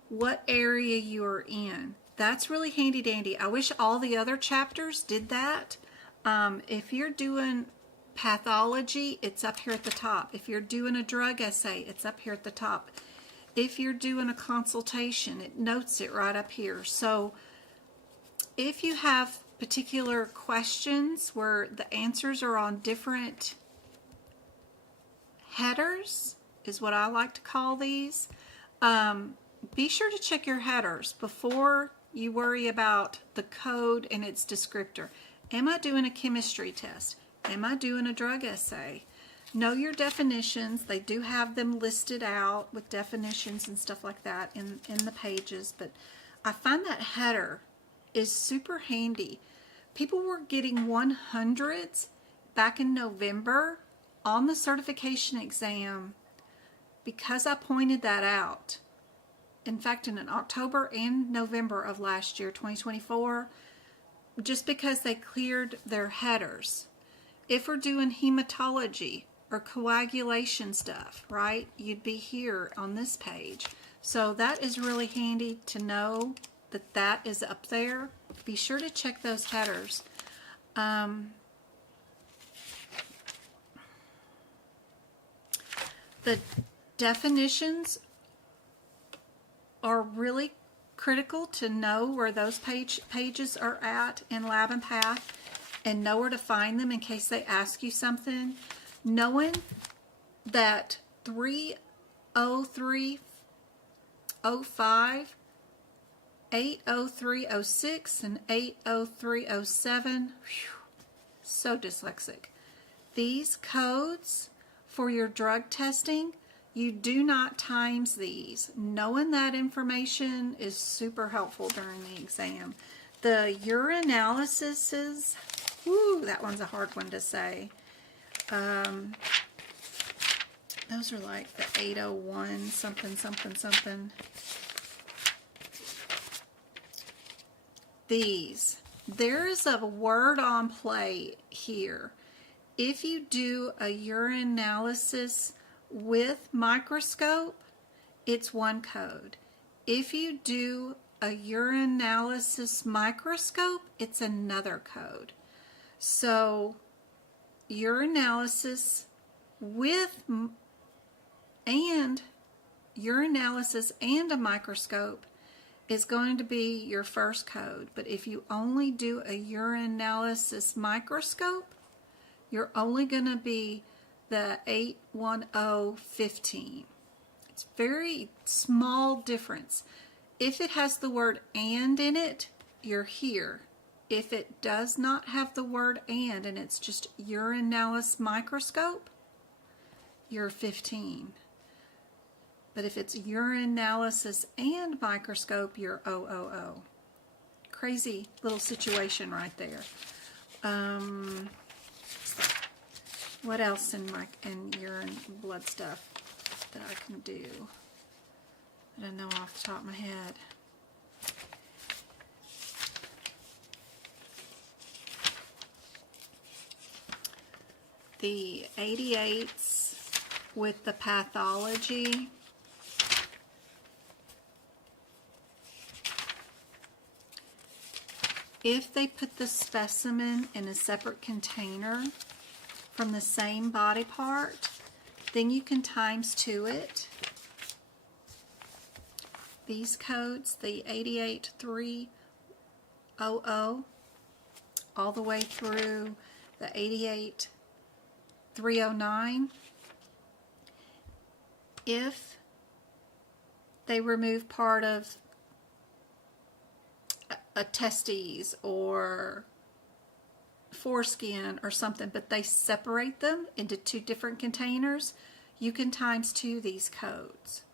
what area you're in. That's really handy dandy. I wish all the other chapters did that. If you're doing pathology, it's up here at the top. If you're doing a drug essay, it's up here at the top. If you're doing a consultation, it notes it right up here. So if you have particular questions where the answers are on different headers, is what I like to call these, be sure to check your headers before you worry about the code and its descriptor. Am I doing a chemistry test? Am I doing a drug essay? Know your definitions. They do have them listed out with definitions and stuff like that in the pages, but I find that header is super handy. People were getting 100s back in November on the certification exam because I pointed that out. In fact, in October and November of last year, 2024, just because they cleared their headers. If we're doing hematology or coagulation stuff, right, you'd be here on this page. So that is really handy to know that that is up there. Be sure to check those headers. The definitions are really critical to know where those pages are at in Lab and Path and know where to find them in case they ask you something. Knowing that 30305, 80306, and 80307, so dyslexic. These codes for your drug testing, you do not times these. Knowing that information is super helpful during the exam. The urinalyses, Woo, that one's a hard one to say. Those are like the 801 something, something, something. These. There is a word on play here. If you do a urinalysis with microscope, it's one code. If you do a urinalysis microscope, it's another code. So urinalysis and a microscope is going to be your first code. But if you only do a urinalysis microscope, you're only going to be the 81015. It's very small difference. If it has the word and in it, you're here. If it does not have the word and it's just urinalysis microscope, you're 15. But if it's urinalysis and microscope, you're 000. Crazy little situation right there. What else in urine blood stuff that I can do? I don't know off the top of my head. The 88s with the pathology. If they put the specimen in a separate container from the same body part, then you can ×2 it. These codes, the 88300 all the way through the 88309. If they remove part of a testes or foreskin or something, but they separate them into 2 different containers, you can ×2 these codes.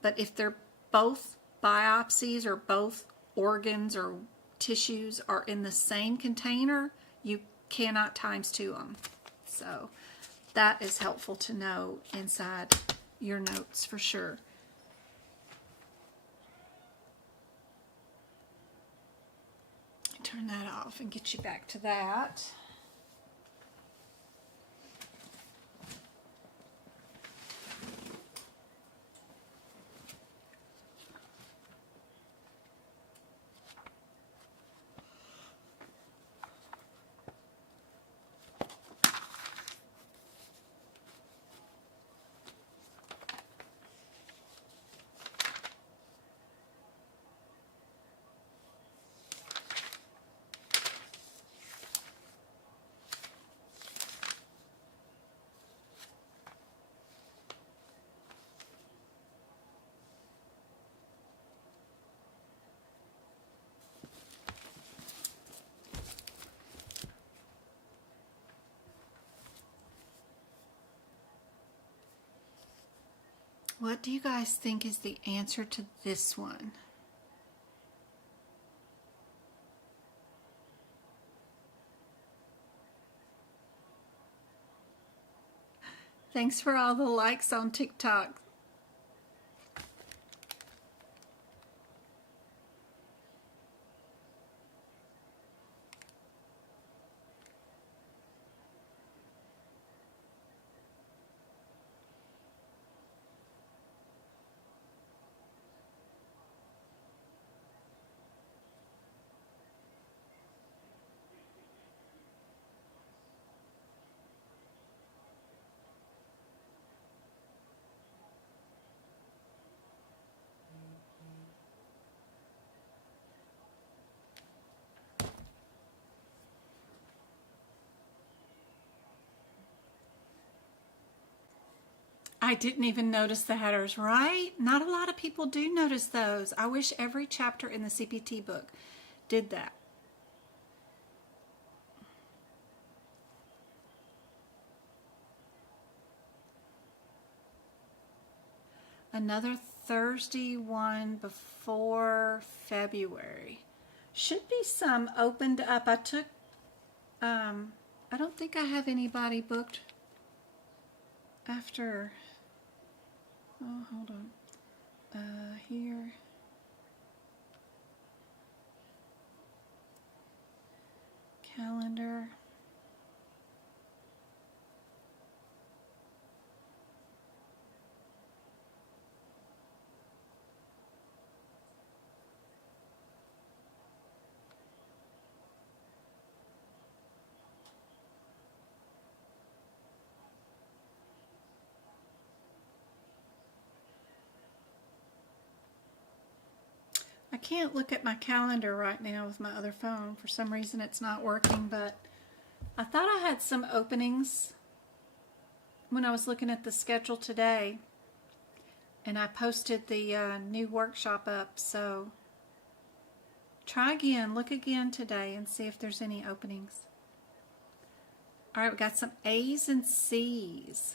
But if they're both biopsies or both organs or tissues are in the same container, you cannot ×2 them. So that is helpful to know inside your notes for sure. Turn that off and get you back to that. What do you guys think is the answer to this one? Thanks for all the likes on TikTok. I didn't even notice the headers, right? Not a lot of people do notice those. I wish every chapter in the CPT book did that. Another Thursday one before February. Should be some opened up. I took I don't think I have anybody booked after, oh, hold on, here, calendar, I can't look at my calendar right now with my other phone. For some reason it's not working, but I thought I had some openings when I was looking at the schedule today, and I posted the new workshop up, so try again, look again today and see if there's any openings. All right, we got some A's and C's.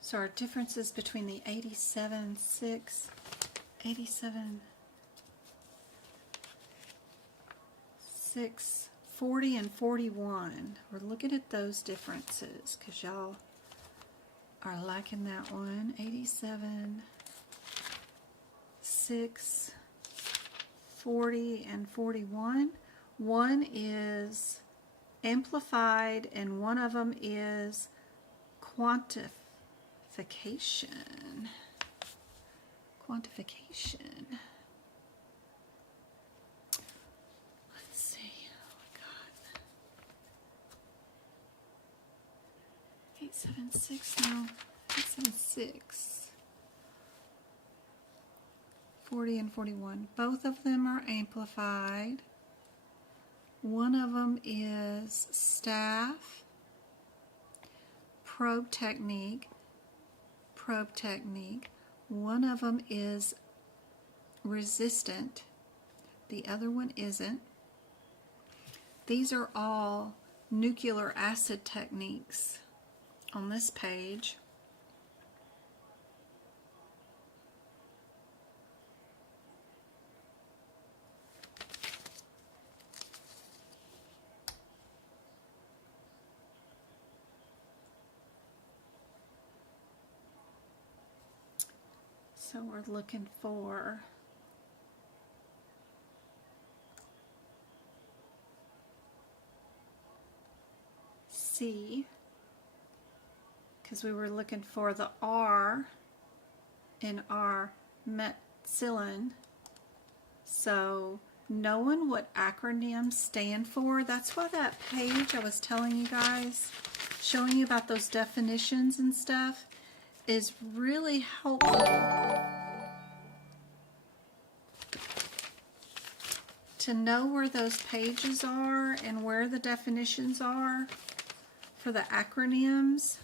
So our differences between the 87.6, 87.6, 40, and 41. We're looking at those differences because y'all are liking that one. 87.6, 40, and 41. One is amplified and one of them is quantification. Quantification. Let's see. Oh my God. 876 now. 876. 40 and 41. Both of them are amplified. One of them is staff, probe technique. One of them is resistant, the other one isn't. These are all nucleic acid techniques on this page. So we're looking for C, because we were looking for the R in our methicillin. So knowing what acronyms stand for, that's why that page I was telling you guys, showing you about those definitions and stuff, is really helpful to know where those pages are and where the definitions are for the acronyms.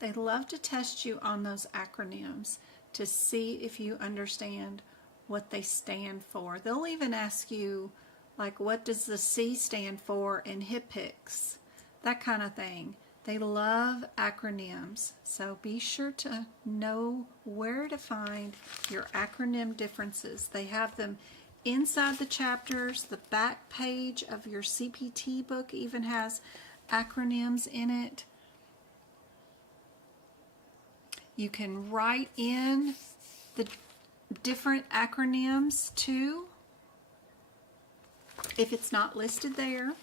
They love to test you on those acronyms to see if you understand what they stand for. They'll even ask you, like, what does the C stand for in HIPICS? That kind of thing. They love acronyms, so be sure to know where to find your acronym differences. They have them inside the chapters. The back page of your CPT book even has acronyms in it. You can write in the different acronyms too, if it's not listed there.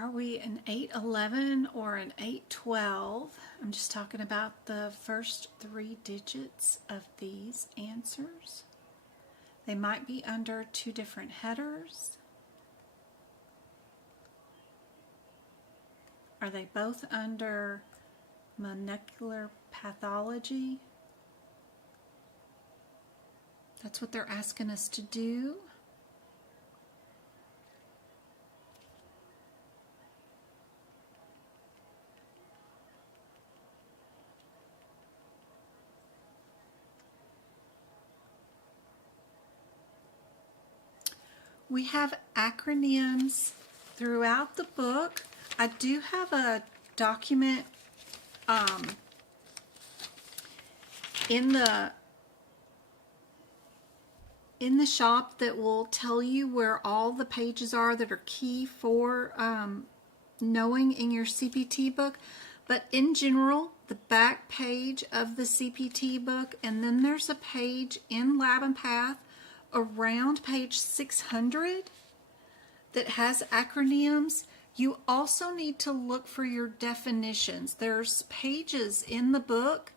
Are we an 811 or an 812? I'm just talking about the first 3 digits of these answers. They might be under 2 different headers. Are they both under molecular pathology? That's what they're asking us to do. We have acronyms throughout the book. I do have a document in the shop that will tell you where all the pages are that are key for knowing in your CPT book. But in general, the back page of the CPT book, and then there's a page in Lab and Path around page 600 that has acronyms. You also need to look for your definitions. There's pages in the book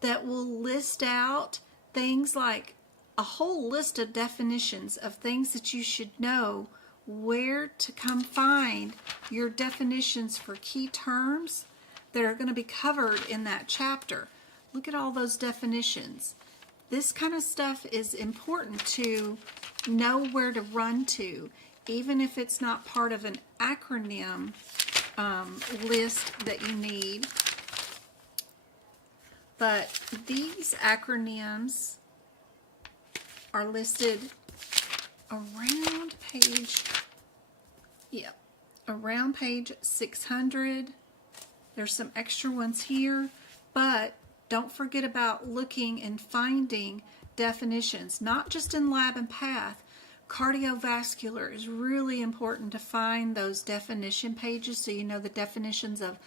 that will list out things like a whole list of definitions of things that you should know, where to come find your definitions for key terms that are going to be covered in that chapter. Look at all those definitions. This kind of stuff is important to know where to run to, even if it's not part of an acronym list that you need. But these acronyms are listed around page 600. There's some extra ones here, but don't forget about looking and finding definitions, not just in Lab and Path. Cardiovascular is really important to find those definition pages so you know the definitions of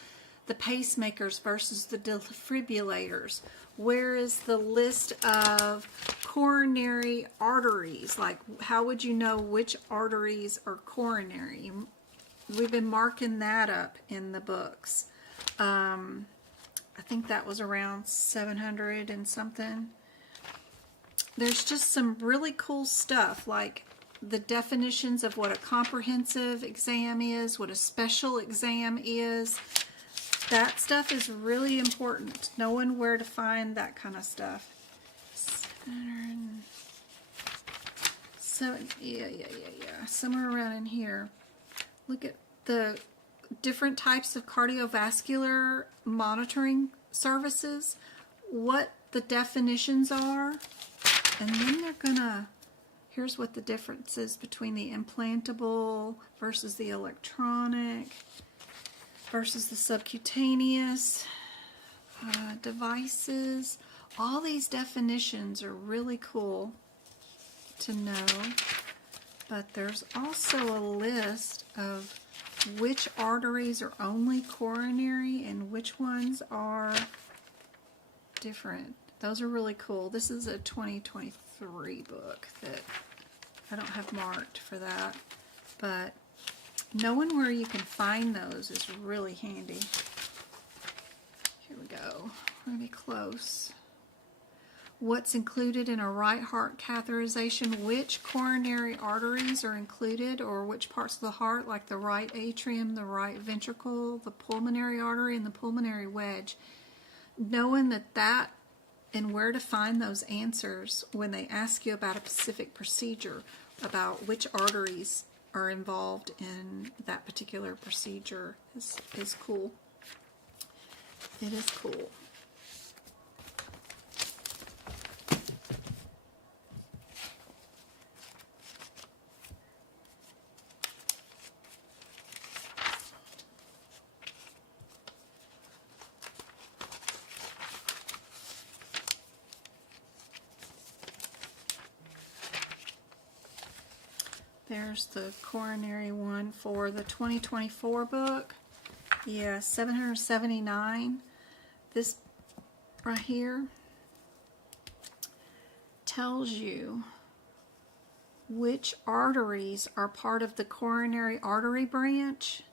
the pacemakers versus the defibrillators. Where is the list of coronary arteries? Like, how would you know which arteries are coronary? We've been marking that up in the books. I think that was around 700 and something. There's just some really cool stuff, like the definitions of what a comprehensive exam is, what a special exam is. That stuff is really important, knowing where to find that kind of stuff. So, yeah. Somewhere around in here. Look at the different types of cardiovascular monitoring services, what the definitions are, and then they're gonna, here's what the difference is between the implantable versus the electronic versus the subcutaneous devices. All these definitions are really cool to know, but there's also a list of which arteries are only coronary and which ones are different. Those are really cool. This is a 2023 book that I don't have marked for that, but knowing where you can find those is really handy. Here we go. We're going to be close. What's included in a right heart catheterization? Which coronary arteries are included, or which parts of the heart, like the right atrium, the right ventricle, the pulmonary artery, and the pulmonary wedge. Knowing that and where to find those answers when they ask you about a specific procedure, about which arteries are involved in that particular procedure is cool. It is cool. There's the coronary one for the 2024 book. Yeah, 779. This right here tells you which arteries are part of the coronary artery branch.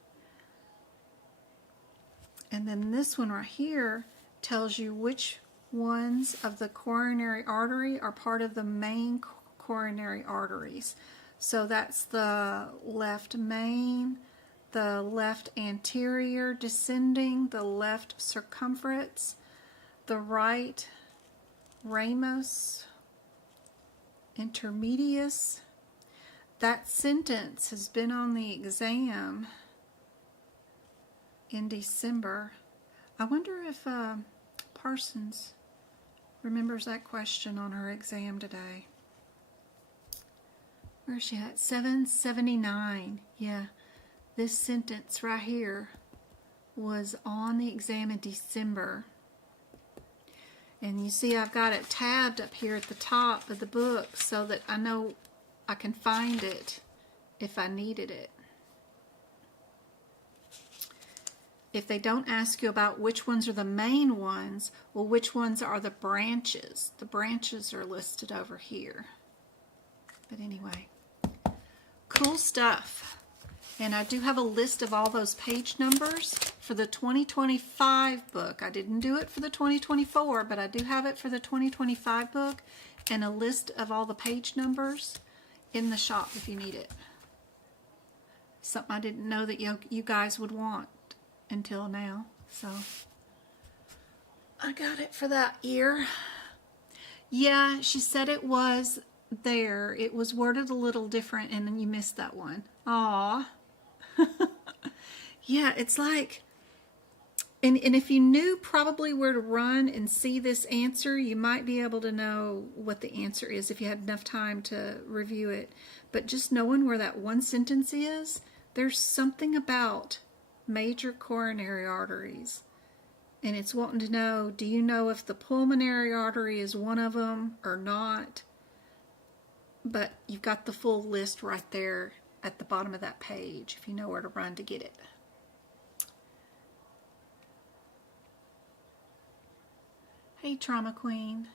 And then this one right here tells you which ones of the coronary artery are part of the main coronary arteries. So that's the left main, the left anterior descending, the left circumference, the right ramus intermedius. That sentence has been on the exam in December. I wonder if Parsons remembers that question on her exam today. Where's she at? 779. Yeah, this sentence right here was on the exam in December. And you see I've got it tabbed up here at the top of the book so that I know I can find it if I needed it. If they don't ask you about which ones are the main ones, well, which ones are the branches? The branches are listed over here. But anyway, cool stuff. And I do have a list of all those page numbers for the 2025 book. I didn't do it for the 2024, but I do have it for the 2025 book, and a list of all the page numbers in the shop if you need it. Something I didn't know that you guys would want until now. So I got it for that year. Yeah, she said it was there. It was worded a little different, and then you missed that one. Aw. Yeah, it's like, and if you knew probably where to run and see this answer, you might be able to know what the answer is if you had enough time to review it. But just knowing where that one sentence is, there's something about major coronary arteries. And it's wanting to know, do you know if the pulmonary artery is one of them or not? But you've got the full list right there at the bottom of that page if you know where to run to get it. Hey, Trauma Queen.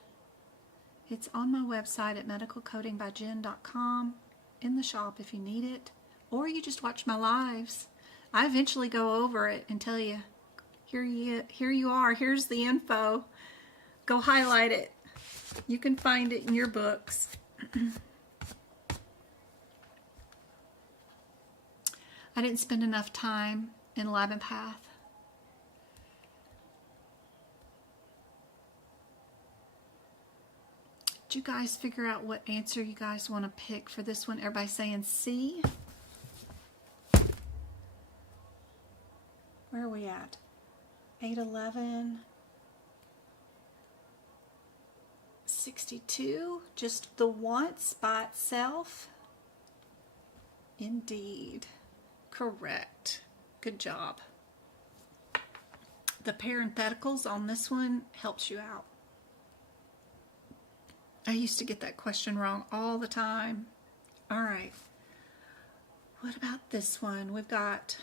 It's on my website at medicalcodingbyjen.com in the shop if you need it. Or you just watch my lives. I eventually go over it and tell you, here you are, here's the info. Go highlight it. You can find it in your books. I didn't spend enough time in Lab and Path. Did you guys figure out what answer you guys want to pick for this one? Everybody saying C? Where are we at? 811. 62. Just the once by itself? Indeed. Correct. Good job. The parentheticals on this one helps you out. I used to get that question wrong all the time. All right. What about this one? We've got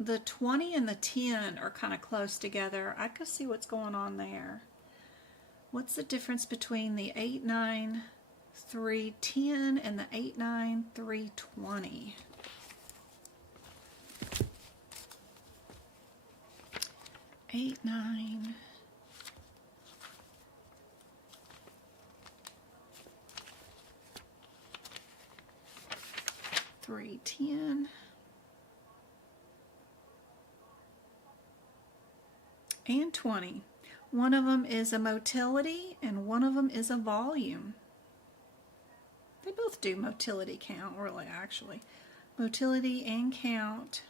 the 20 and the 10 are kind of close together. I could see what's going on there. What's the difference between the 89310 and the 89320? 89310 and 20. One of them is a motility and one of them is a volume. They both do motility count, really, actually. Motility and count.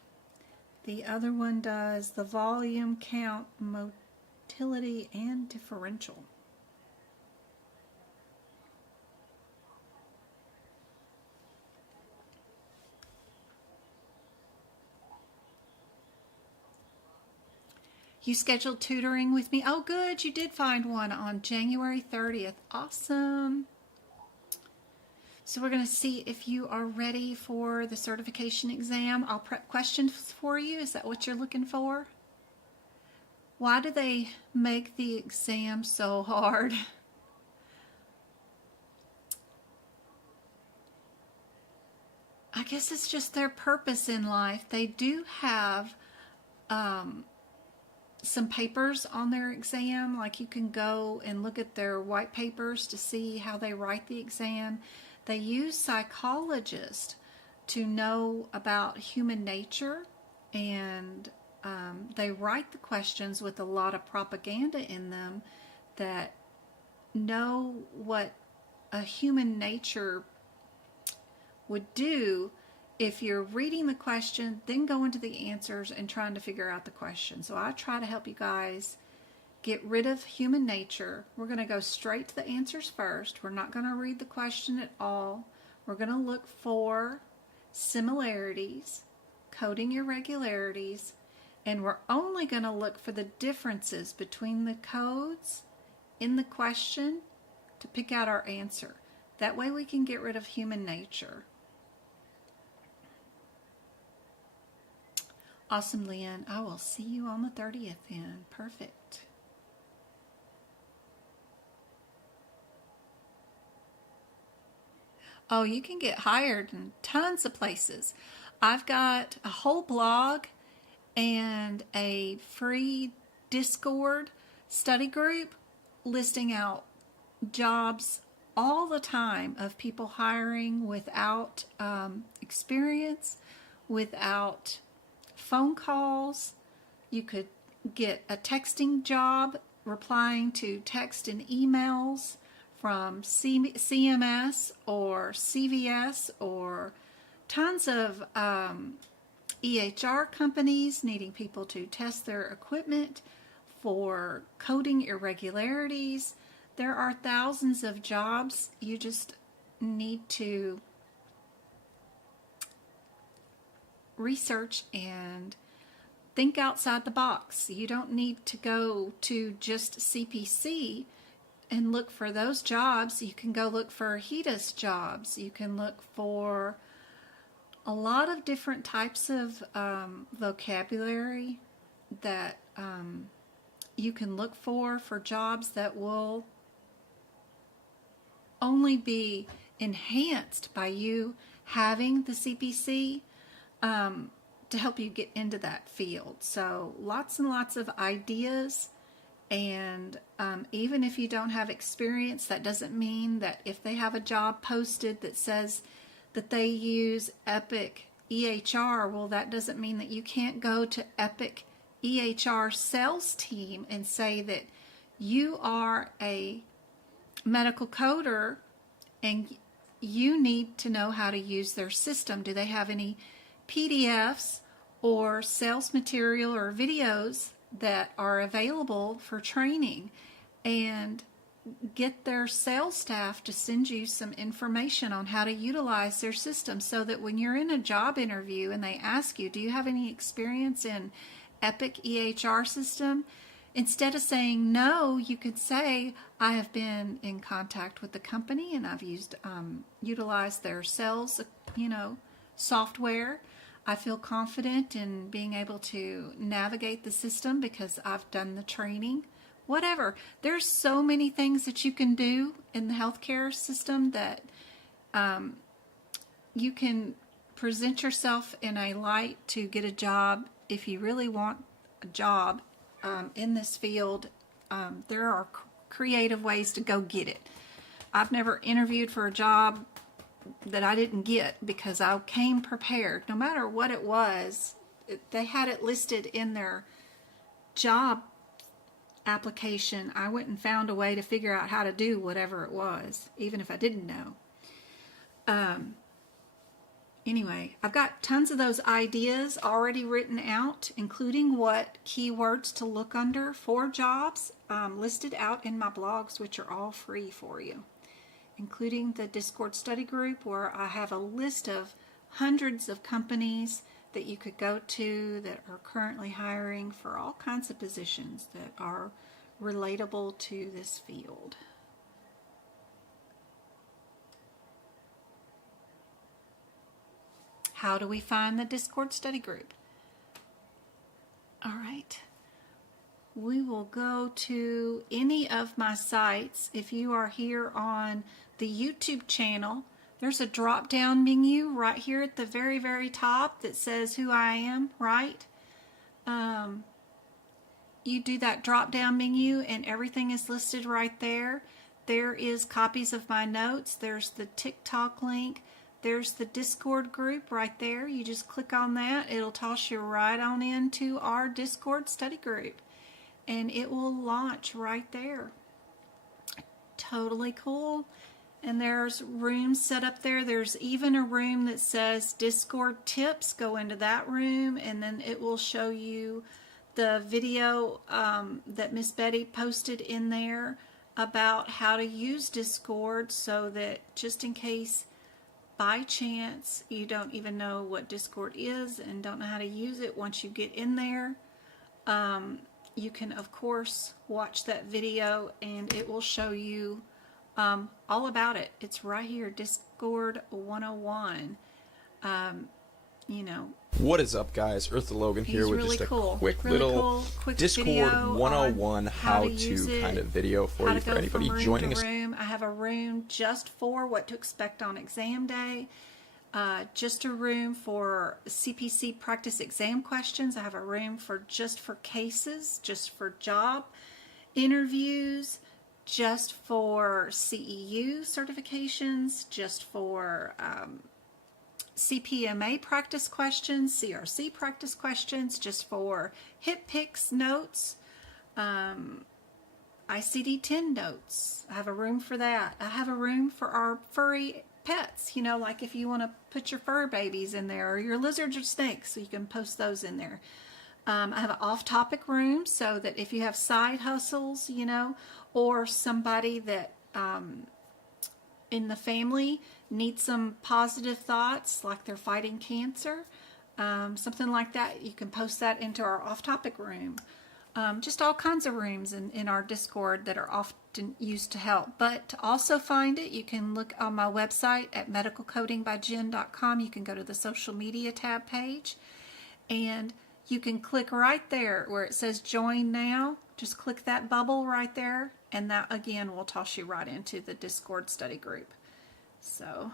The other one does the volume, count, motility, and differential. You scheduled tutoring with me? Oh, good. You did find one on January 30th. Awesome. So we're going to see if you are ready for the certification exam. I'll prep questions for you. Is that what you're looking for? Why do they make the exam so hard? I guess it's just their purpose in life. They do have some papers on their exam. Like you can go and look at their white papers to see how they write the exam. They use psychologists to know about human nature, and they write the questions with a lot of propaganda in them that know what a human nature would do if you're reading the question, then going to the answers and trying to figure out the question. So I try to help you guys get rid of human nature. We're going to go straight to the answers first. We're not going to read the question at all. We're going to look for similarities, coding irregularities, and we're only going to look for the differences between the codes in the question to pick out our answer. That way we can get rid of human nature. Awesome, Lynn. I will see you on the 30th then. Perfect. Oh, you can get hired in tons of places. I've got a whole blog and a free Discord study group listing out jobs all the time of people hiring without experience, without phone calls. You could get a texting job, replying to text and emails from CMS or CVS or tons of EHR companies needing people to test their equipment for coding irregularities. There are thousands of jobs. You just need to research and think outside the box. You don't need to go to just CPC and look for those jobs. You can go look for HEDIS jobs. You can look for a lot of different types of vocabulary that you can look for jobs that will only be enhanced by you having the CPC to help you get into that field. So lots and lots of ideas, and even if you don't have experience, that doesn't mean that if they have a job posted that says that they use Epic EHR, well, that doesn't mean that you can't go to Epic EHR sales team and say that you are a medical coder and you need to know how to use their system. Do they have any PDFs or sales material or videos that are available for training? And get their sales staff to send you some information on how to utilize their system, so that when you're in a job interview and they ask you, do you have any experience in Epic EHR system? Instead of saying no, you could say, I have been in contact with the company and I've utilized their sales, software. I feel confident in being able to navigate the system because I've done the training. Whatever. There's so many things that you can do in the healthcare system that you can present yourself in a light to get a job. If you really want a job in this field, there are creative ways to go get it. I've never interviewed for a job that I didn't get because I came prepared. No matter what it was, they had it listed in their job application. I went and found a way to figure out how to do whatever it was, even if I didn't know. Anyway, I've got tons of those ideas already written out, including what keywords to look under for jobs, listed out in my blogs, which are all free for you, including the Discord study group, where I have a list of hundreds of companies that you could go to that are currently hiring for all kinds of positions that are relatable to this field. How do we find the Discord study group? All right. We will go to any of my sites. If you are here on the YouTube channel, there's a drop-down menu right here at the very, very top that says who I am, right? you do that drop down menu and everything is listed right there. There is copies of my notes. There's the TikTok link. There's the Discord group right there. You just click on that. It'll toss you right on into our Discord study group. And it will launch right there. Totally cool. And there's rooms set up there. There's even a room that says Discord tips. Go into that room and then it will show you the video that Miss Betty posted in there about how to use Discord, so that just in case by chance you don't even know what Discord is and don't know how to use it, once you get in there, you can of course watch that video and it will show you all about it. It's right here, Discord 101. You know, what is up, guys? Eartha Logan here with really just a cool. quick Really little cool, quick Discord video 101 on how to kind of video for you, for anybody joining us. I have a room just for what to expect on exam day. Just a room for CPC practice exam questions. I have a room for just for cases, just for job interviews, just for CEU certifications, just for CPMA practice questions, CRC practice questions, just for hip picks notes, ICD-10 notes. I have a room for that. I have a room for our furry pets, you know, like if you want to put your fur babies in there or your lizards or snakes, so you can post those in there. I have an off-topic room so that if you have side hustles, you know, or somebody that in the family needs some positive thoughts, like they're fighting cancer, something like that, you can post that into our off-topic room. Just all kinds of rooms in our Discord that are often used to help. But to also find it, you can look on my website at medicalcodingbyjen.com. You can go to the social media tab page and you can click right there where it says join now. Just click that bubble right there and that again will toss you right into the Discord study group. So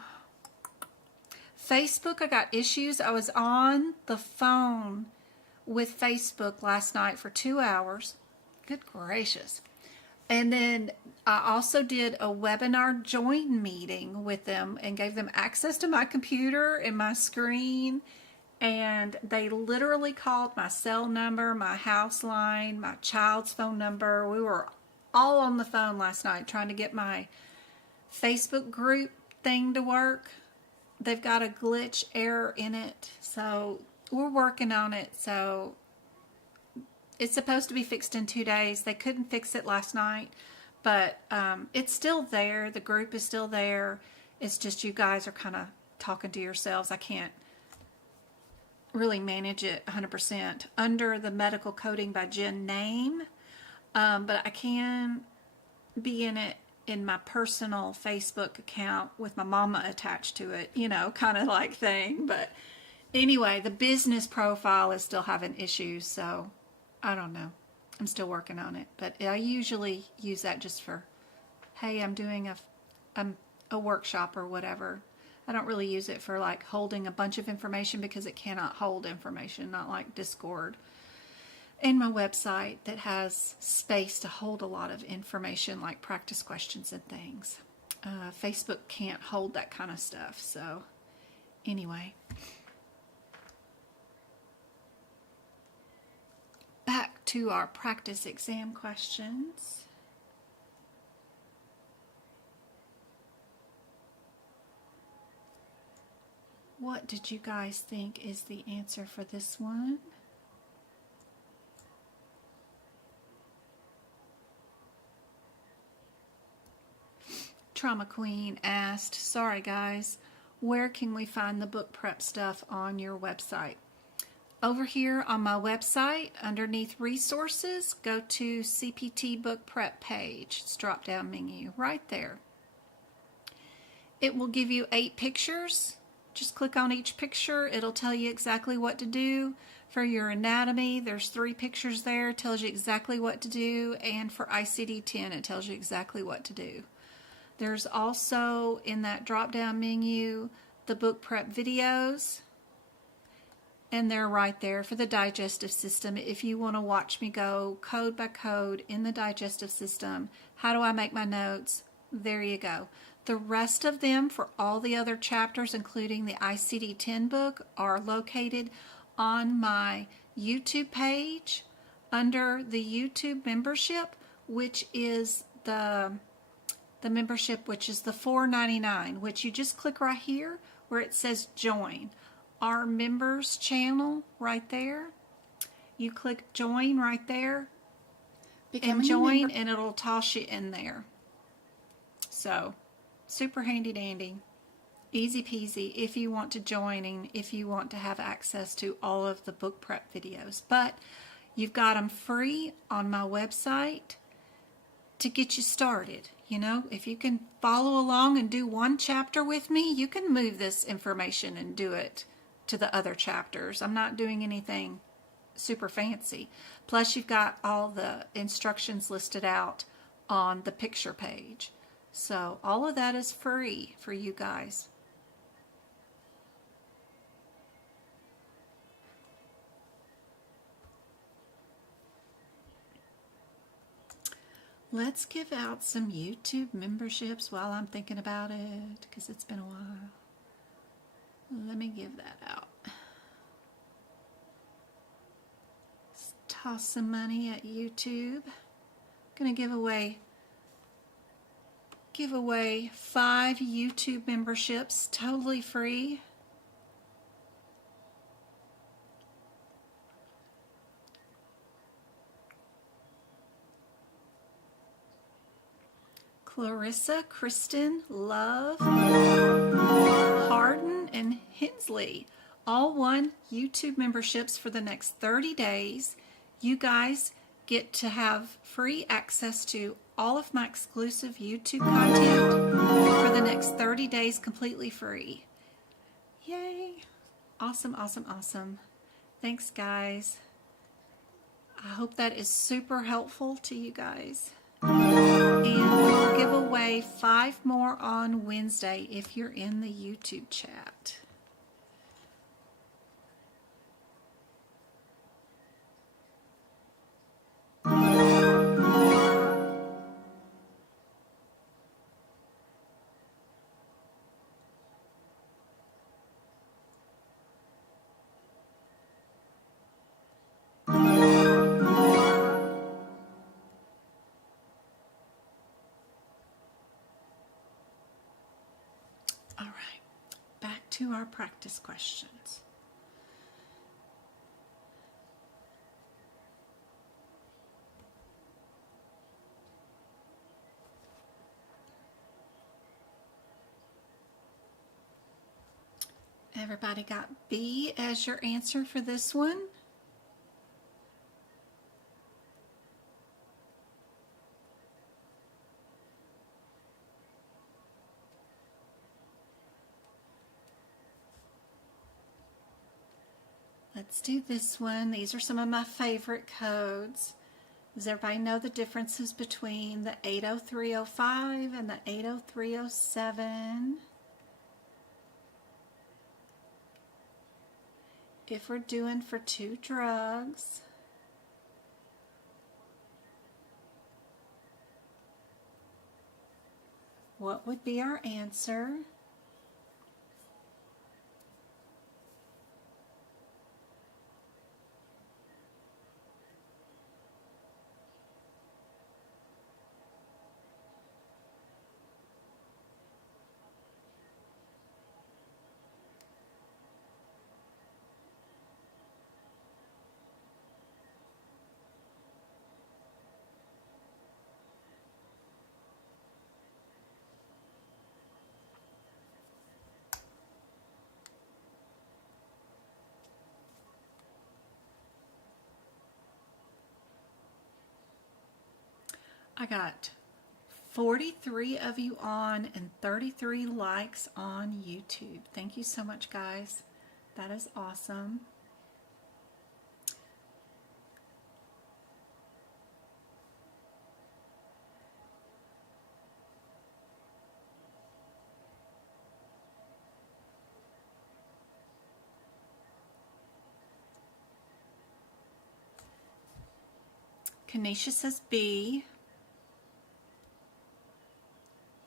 Facebook, I got issues. I was on the phone with Facebook last night for 2 hours. Good gracious. And then I also did a webinar join meeting with them and gave them access to my computer and my screen. And they literally called my cell number, my house line, my child's phone number. We were all on the phone last night trying to get my Facebook group thing to work. They've got a glitch error in it. So we're working on it. So it's supposed to be fixed in 2 days. They couldn't fix it last night. But it's still there. The group is still there. It's just you guys are kind of talking to yourselves. I can't really manage it 100% under the Medical Coding by Jen name, but I can be in it in my personal Facebook account with my mama attached to it, you know, kind of like thing. But anyway, the business profile is still having issues, so I don't know. I'm still working on it, but I usually use that just for, hey, I'm doing a workshop or whatever. I don't really use it for like holding a bunch of information because it cannot hold information, not like Discord and my website that has space to hold a lot of information like practice questions and things. Facebook can't hold that kind of stuff. So anyway, back to our practice exam questions. What did you guys think is the answer for this one? Trauma Queen asked, sorry guys, where can we find the book prep stuff on your website? Over here on my website, underneath resources, go to CPT book prep page. It's drop down menu right there. It will give you 8 pictures. Just click on each picture. It'll tell you exactly what to do. For your anatomy, there's 3 pictures there. It tells you exactly what to do. And for ICD-10, it tells you exactly what to do. There's also, in that drop-down menu, the book prep videos. and they're right there for the digestive system. If you want to watch me go code by code in the digestive system, how do I make my notes? There you go. The rest of them for all the other chapters, including the ICD-10 book, are located on my YouTube page under the YouTube membership, which is the membership, which is the $4.99, which you just click right here where it says join. Our members channel right there. You click join right there and join, and it'll toss you in there. So super handy dandy, easy peasy if you want to join and if you want to have access to all of the book prep videos. But you've got them free on my website to get you started. You know, if you can follow along and do one chapter with me, you can move this information and do it to the other chapters. I'm not doing anything super fancy. Plus, you've got all the instructions listed out on the picture page. So all of that is free for you guys. Let's give out some YouTube memberships while I'm thinking about it, because it's been a while. Let me give that out. Let's toss some money at YouTube. Gonna give away 5 YouTube memberships, totally free. Clarissa, Kristen, Love, Harden, and Hensley all won YouTube memberships for the next 30 days. You guys get to have free access to all of my exclusive YouTube content for the next 30 days completely free. Yay! Awesome, awesome, awesome. Thanks, guys. I hope that is super helpful to you guys. And we'll give away 5 more on Wednesday if you're in the YouTube chat. All right, back to our practice questions. Everybody got B as your answer for this one? Let's do this one. These are some of my favorite codes. Does everybody know the differences between the 80305 and the 80307? If we're doing for 2 drugs, what would be our answer? I got 43 of you on and 33 likes on YouTube. Thank you so much, guys. That is awesome. Kanisha says B.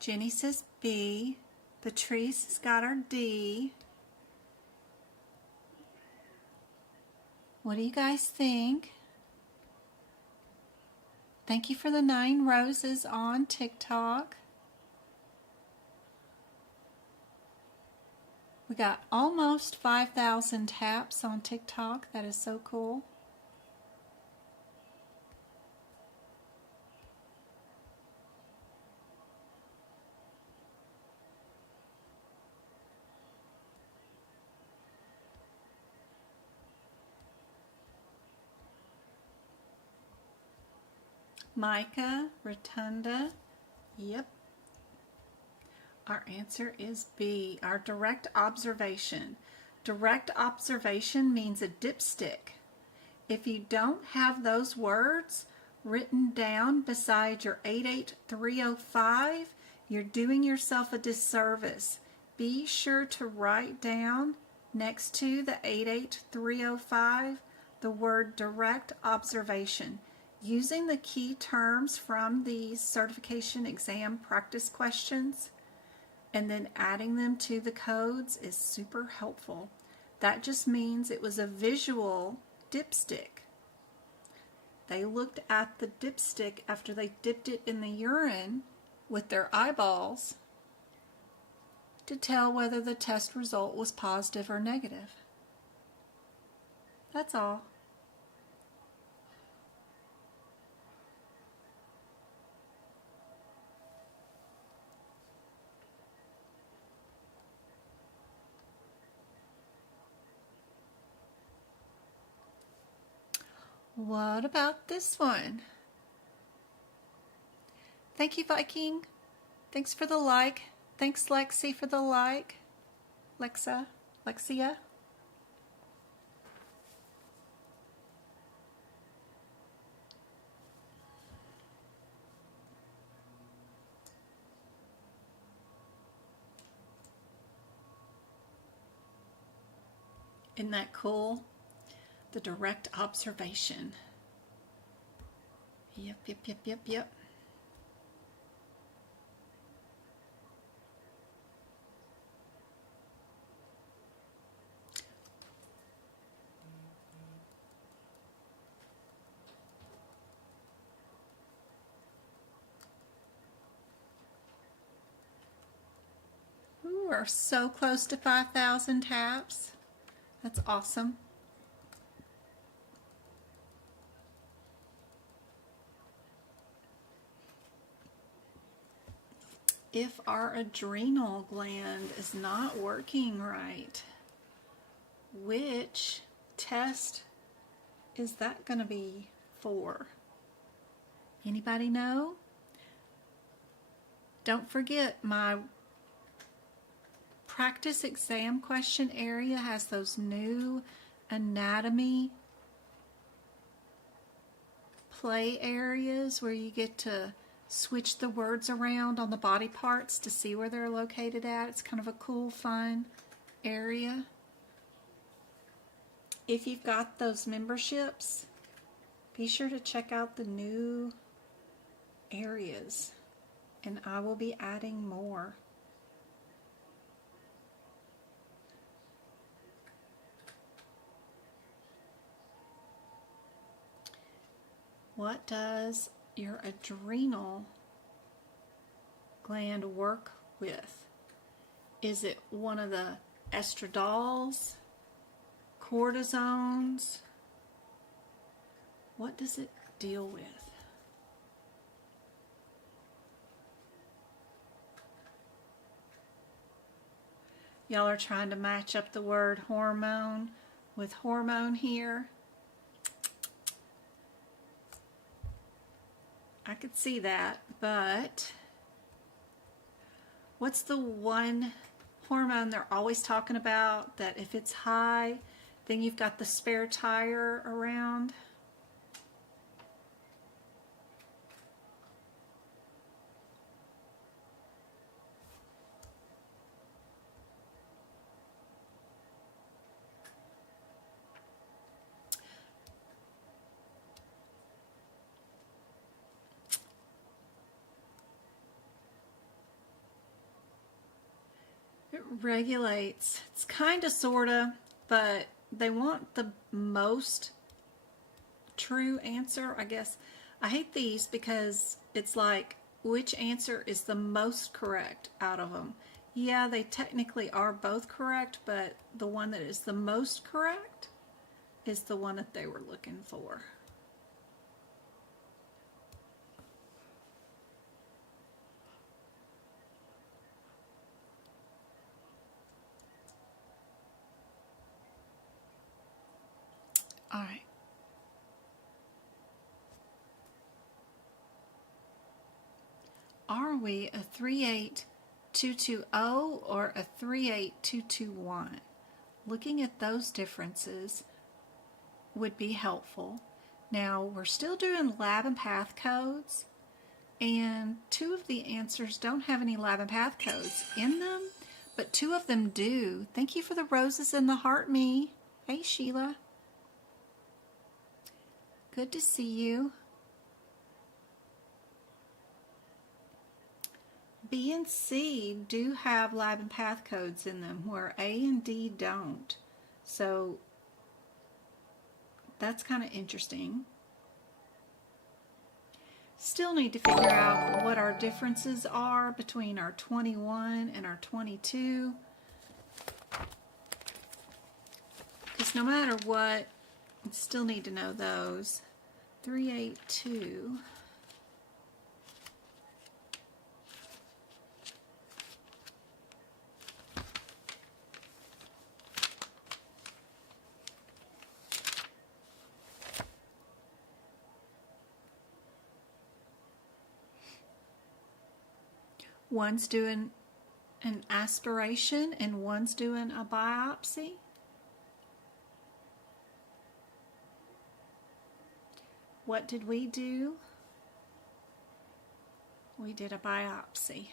Jenny says B. Patrice has got her D. What do you guys think? Thank you for the 9 roses on TikTok. We got almost 5,000 taps on TikTok. That is so cool. Micah, Rotunda, yep. Our answer is B, our direct observation. Direct observation means a dipstick. If you don't have those words written down beside your 88305, you're doing yourself a disservice. Be sure to write down next to the 88305 the word direct observation. Using the key terms from the certification exam practice questions and then adding them to the codes is super helpful. That just means it was a visual dipstick. They looked at the dipstick after they dipped it in the urine with their eyeballs to tell whether the test result was positive or negative. That's all. What about this one? Thank you, Viking. Thanks for the like. Thanks, Lexi, for the like. Lexia. Isn't that cool? The direct observation. Yep. Ooh, we're so close to 5,000 taps. That's awesome. If our adrenal gland is not working right, which test is that going to be for? Anybody know? Don't forget, my practice exam question area has those new anatomy play areas where you get to switch the words around on the body parts to see where they're located at. It's kind of a cool, fun area. If you've got those memberships, be sure to check out the new areas, and I will be adding more. What does your adrenal gland work with? Is it one of the estradiols, cortisones? What does it deal with? Y'all are trying to match up the word hormone with hormone here. I could see that, but what's the one hormone they're always talking about that if it's high, then you've got the spare tire around? regulates. It's kind of, sort of, but they want the most true answer, I guess. I hate these because it's like, which answer is the most correct out of them? Yeah, they technically are both correct, but the one that is the most correct is the one that they were looking for. All right. Are we a 38220 or a 38221? Looking at those differences would be helpful. Now, we're still doing lab and path codes, and 2 of the answers don't have any lab and path codes in them, but 2 of them do. Thank you for the roses and the heart me. Hey, Sheila. Good to see you. B and C do have lab and path codes in them, where A and D don't. So that's kind of interesting. Still need to figure out what our differences are between our 21 and our 22. Because no matter what, I still need to know those. 382. One's doing an aspiration and one's doing a biopsy. What did we do? We did a biopsy.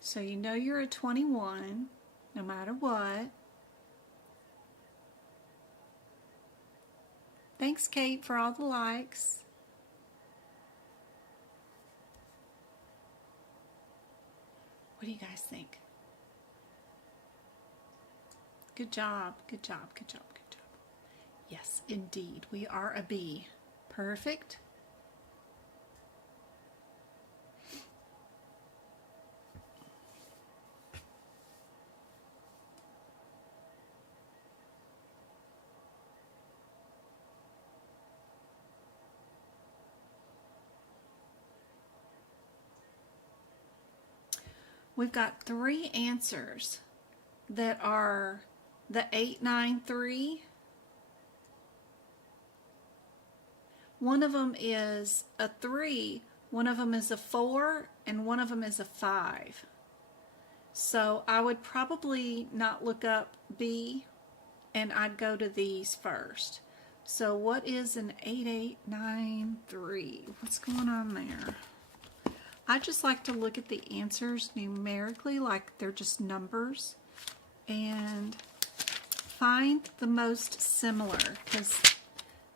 So you know you're a 21, no matter what. Thanks, Kate, for all the likes. What do you guys think? Good job, good job, good job, good job. Yes, indeed, we are a B. Perfect. We've got 3 answers that are the 893. One of them is a 3, one of them is a 4, and one of them is a 5. So I would probably not look up B, and I'd go to these first. So what is an 8893? What's going on there? I just like to look at the answers numerically, like they're just numbers, and find the most similar, because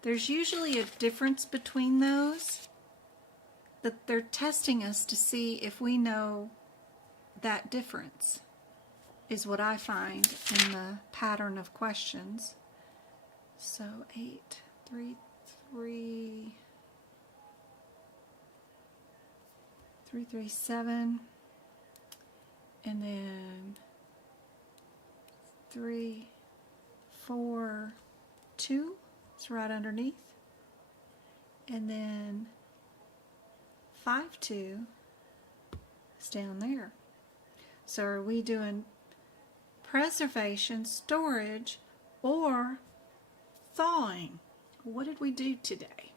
there's usually a difference between those that they're testing us to see if we know that difference, is what I find in the pattern of questions. So 833 337, and then 3 4 2, it's right underneath, and then 5 2 is down there. So are we doing preservation, storage, or thawing? What did we do today?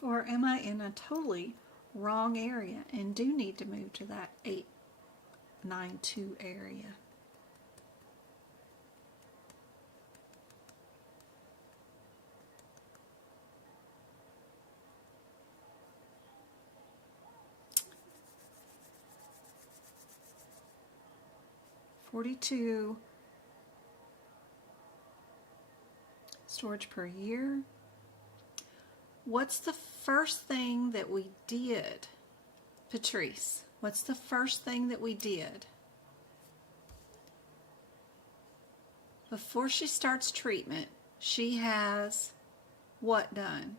Or am I in a totally wrong area and do need to move to that 892 area? storage per year. What's the first thing that we did? Patrice, what's the first thing that we did? Before she starts treatment, she has what done?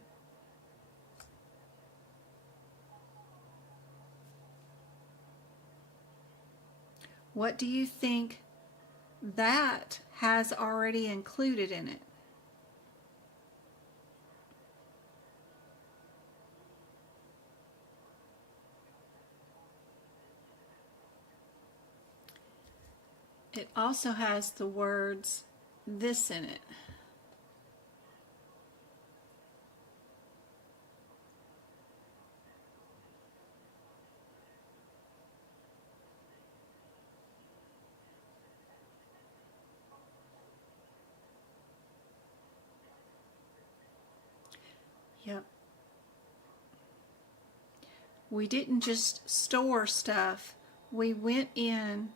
What do you think that has already included in it? It also has the words this in it. Yep. We didn't just store stuff. We went in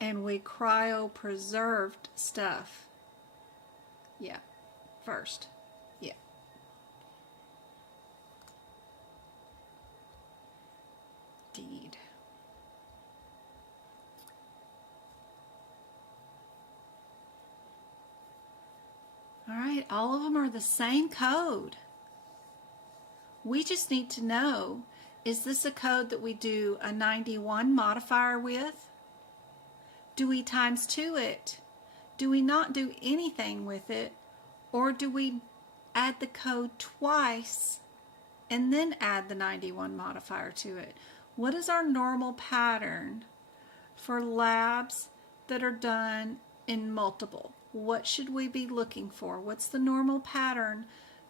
and we cryopreserved stuff. Yeah, first. Yeah. Deed. All right, all of them are the same code. We just need to know, is this a code that we do a 91 modifier with? Do we times 2 it? Do we not do anything with it? Or do we add the code twice and then add the 91 modifier to it? What is our normal pattern for labs that are done in multiple? What should we be looking for? What's the normal pattern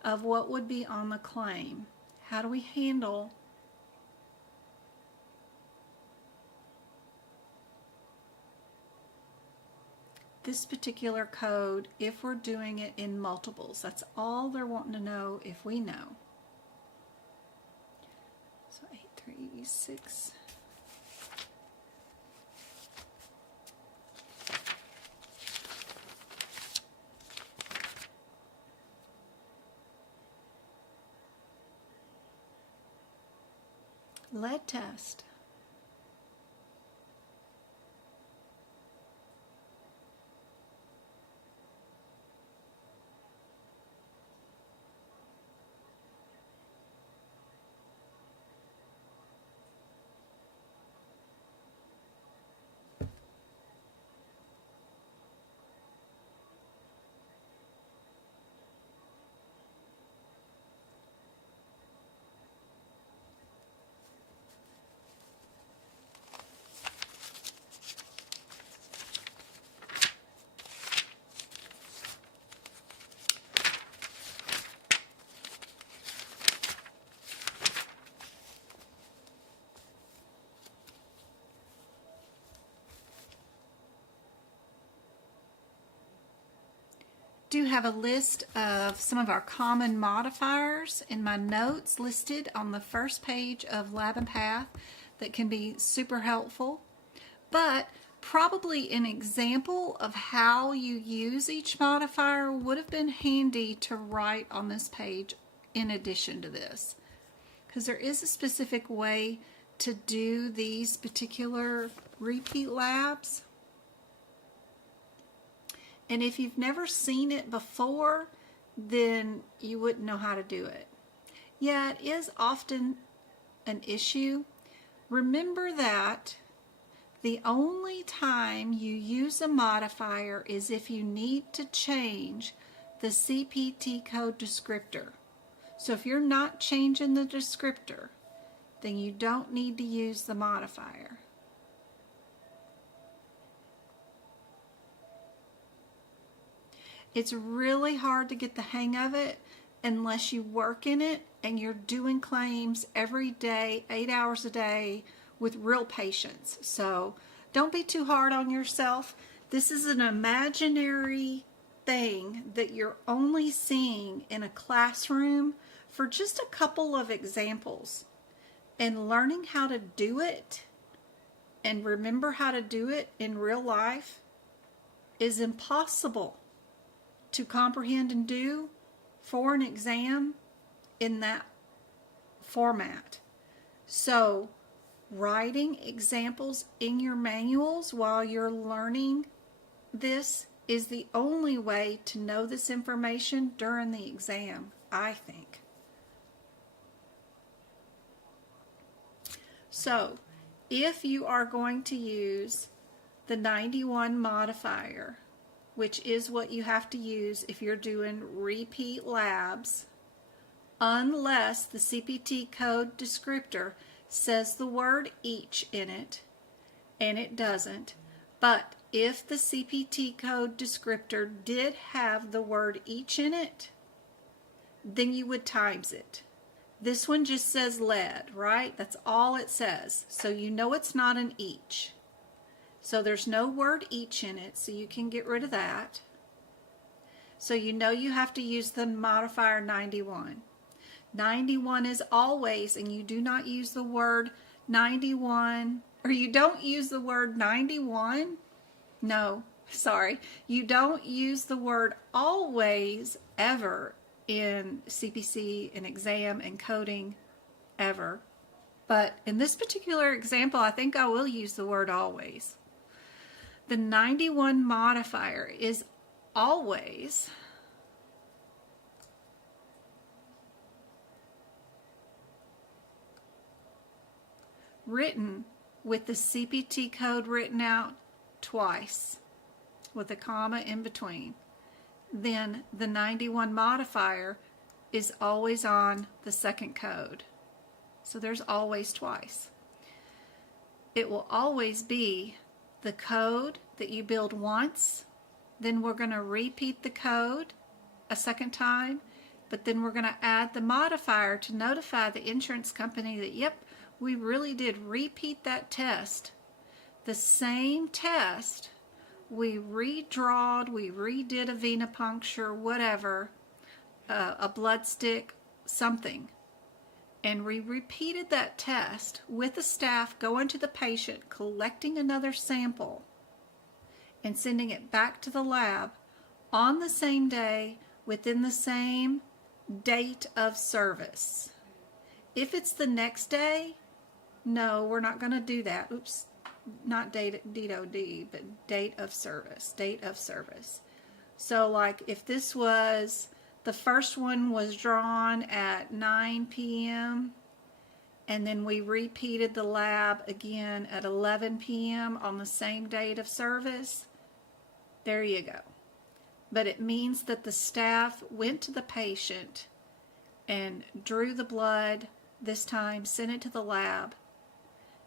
of what would be on the claim? How do we handle this particular code if we're doing it in multiples? That's all they're wanting to know if we know. So 836. Lead test. Do have a list of some of our common modifiers in my notes listed on the first page of Lab and Path that can be super helpful, but probably an example of how you use each modifier would have been handy to write on this page in addition to this, because there is a specific way to do these particular repeat labs. And if you've never seen it before, then you wouldn't know how to do it. Yeah, it is often an issue. Remember that the only time you use a modifier is if you need to change the CPT code descriptor. So if you're not changing the descriptor, then you don't need to use the modifier. It's really hard to get the hang of it unless you work in it and you're doing claims every day, 8 hours a day with real patients. So don't be too hard on yourself. This is an imaginary thing that you're only seeing in a classroom for just a couple of examples. And learning how to do it and remember how to do it in real life is impossible. to comprehend and do for an exam in that format. So writing examples in your manuals while you're learning this is the only way to know this information during the exam, I think. So if you are going to use the 91 modifier, which is what you have to use if you're doing repeat labs, unless the CPT code descriptor says the word each in it, and it doesn't. But if the CPT code descriptor did have the word each in it, then you would times it. This one just says lead, right? That's all it says. So you know it's not an each. So there's no word each in it, so you can get rid of that. So you know you have to use the modifier 91. 91 is always, and you do not use the word 91, or you don't use the word 91. No, sorry. You don't use the word always ever in CPC and exam and coding ever. But in this particular example, I think I will use the word always. The 91 modifier is always written with the CPT code written out twice with a comma in between. Then the 91 modifier is always on the second code. So there's always twice. It will always be the code that you build once, then we're going to repeat the code a second time, but then we're going to add the modifier to notify the insurance company that, yep, we really did repeat that test. The same test, we redrawed, we redid a venipuncture, whatever, a blood stick, something. And we repeated that test with the staff going to the patient, collecting another sample, and sending it back to the lab on the same day within the same date of service. If it's the next day, no, we're not going to do that. Oops, not date, DOD, but date of service, date of service. So like if this was, the first one was drawn at 9 p.m. and then we repeated the lab again at 11 p.m. on the same date of service, there you go. But it means that the staff went to the patient and drew the blood this time, sent it to the lab.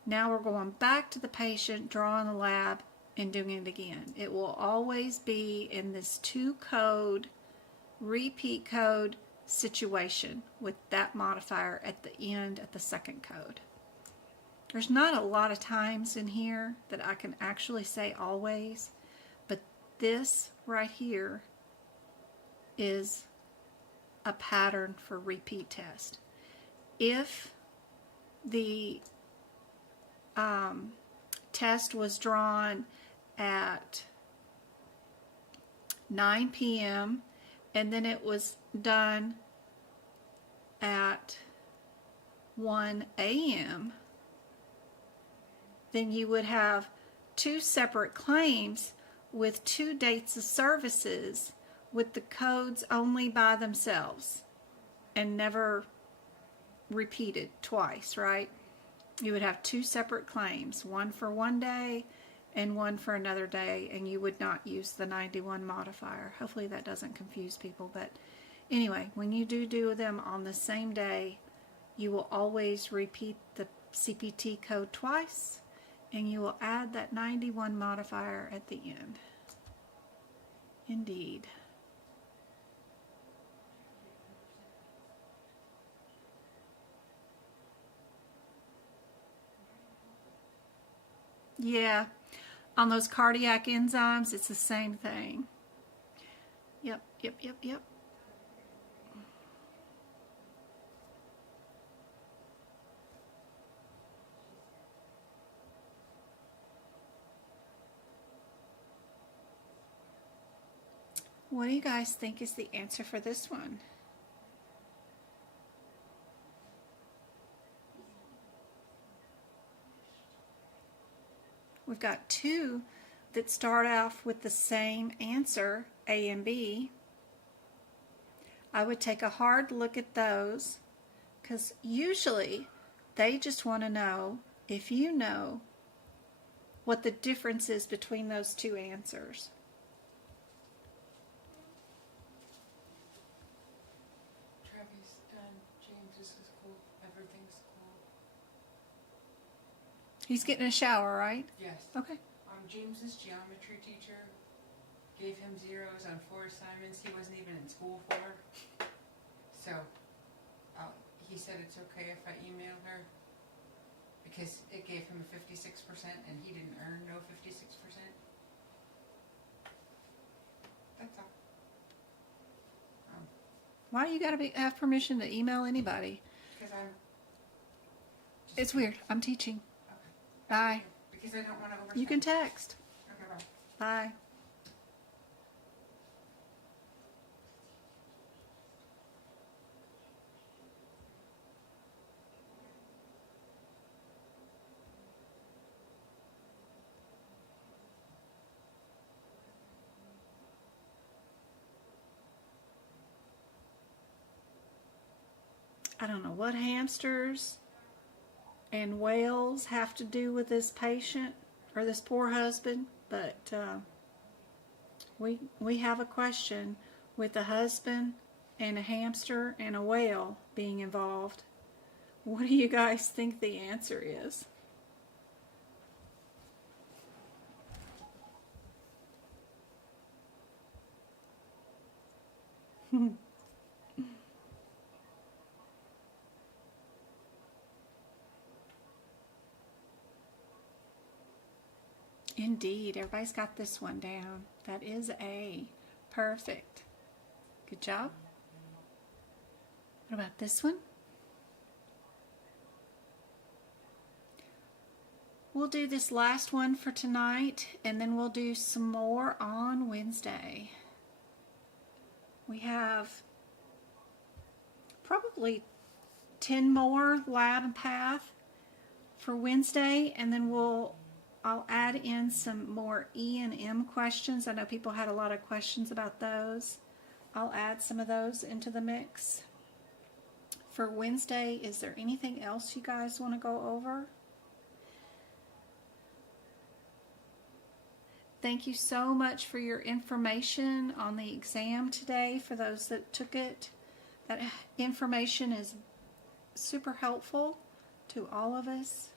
Now we're going back to the patient, drawing the lab, and doing it again. It will always be in this two-code, repeat code situation with that modifier at the end at the second code. There's not a lot of times in here that I can actually say always, but this right here is a pattern for repeat test. If the test was drawn at 9 p.m. and then it was done at 1 a.m., then you would have two separate claims with two dates of services with the codes only by themselves and never repeated twice, right? You would have two separate claims, one for one day and one for another day, and you would not use the 91 modifier. Hopefully that doesn't confuse people, but anyway, when you do them on the same day, you will always repeat the CPT code twice, and you will add that 91 modifier at the end. Indeed. Yeah, on those cardiac enzymes, it's the same thing. Yep. What do you guys think is the answer for this one? We've got two that start off with the same answer, A and B. I would take a hard look at those, because usually they just want to know if you know what the difference is between those two answers. Travis, James, this is cool. Everything's cool. He's getting a shower, right? Yes. Okay. James's geometry teacher gave him zeros on 4 assignments he wasn't even in school for. So, he said it's okay if I email her, because it gave him a 56% and he didn't earn no 56%. That's all. Why do you gotta have permission to email anybody? Because I'm... It's weird. I'm teaching. Okay. Bye. Because I don't want to overstep. You can text. Okay, bye. Bye. I don't know what hamsters and whales have to do with this patient or this poor husband, but we have a question with a husband and a hamster and a whale being involved. What do you guys think the answer is? Indeed, everybody's got this one down. That is A. Perfect. Good job. What about this one? We'll do this last one for tonight, and then we'll do some more on Wednesday. We have probably 10 more lab and path for Wednesday, and then I'll add in some more E and M questions. I know people had a lot of questions about those. I'll add some of those into the mix. For Wednesday, is there anything else you guys want to go over? Thank you so much for your information on the exam today for those that took it. That information is super helpful to all of us.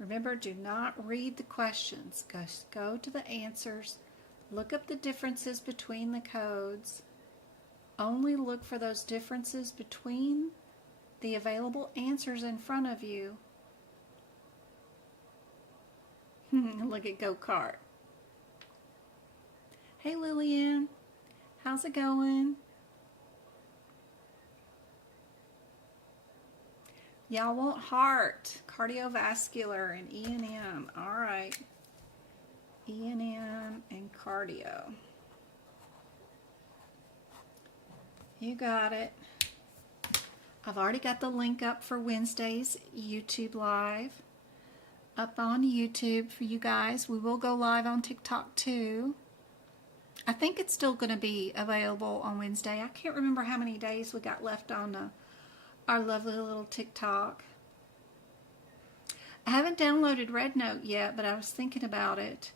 Remember, do not read the questions. Go to the answers. Look up the differences between the codes. Only look for those differences between the available answers in front of you. Look at go-kart. Hey Lillian, how's it going? Y'all want heart, cardiovascular, and E&M. All right. E&M and cardio. You got it. I've already got the link up for Wednesday's YouTube Live. Up on YouTube for you guys. We will go live on TikTok too. I think it's still going to be available on Wednesday. I can't remember how many days we got left on our lovely little TikTok. I haven't downloaded Red Note yet, but I was thinking about it.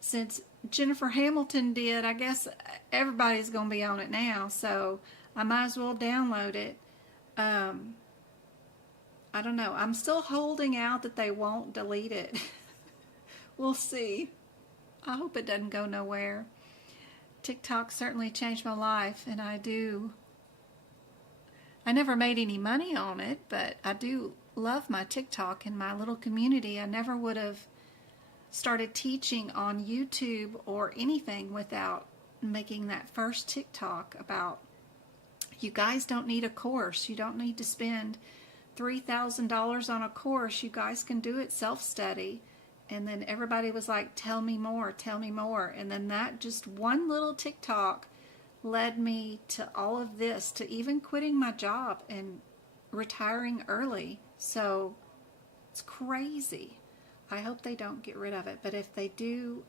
Since Jennifer Hamilton did, I guess everybody's going to be on it now, so I might as well download it. I don't know. I'm still holding out that they won't delete it. We'll see. I hope it doesn't go nowhere. TikTok certainly changed my life, and I never made any money on it, but I do love my TikTok and my little community. I never would have started teaching on YouTube or anything without making that first TikTok about, you guys don't need a course. You don't need to spend $3,000 on a course. You guys can do it self-study. And then everybody was like, tell me more, tell me more. And then that just one little TikTok led me to all of this, to even quitting my job and retiring early. So it's crazy. I hope they don't get rid of it. But if they do,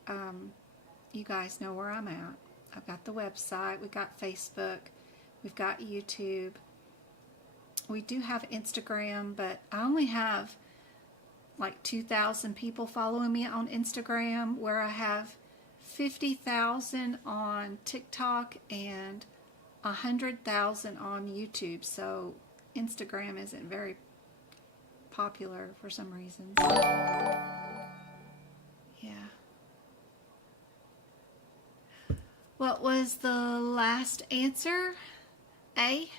you guys know where I'm at. I've got the website. We've got Facebook. We've got YouTube. We do have Instagram, but I only have like 2,000 people following me on Instagram, where I have 50,000 on TikTok and 100,000 on YouTube. So Instagram isn't very popular for some reasons. Yeah. What was the last answer? A?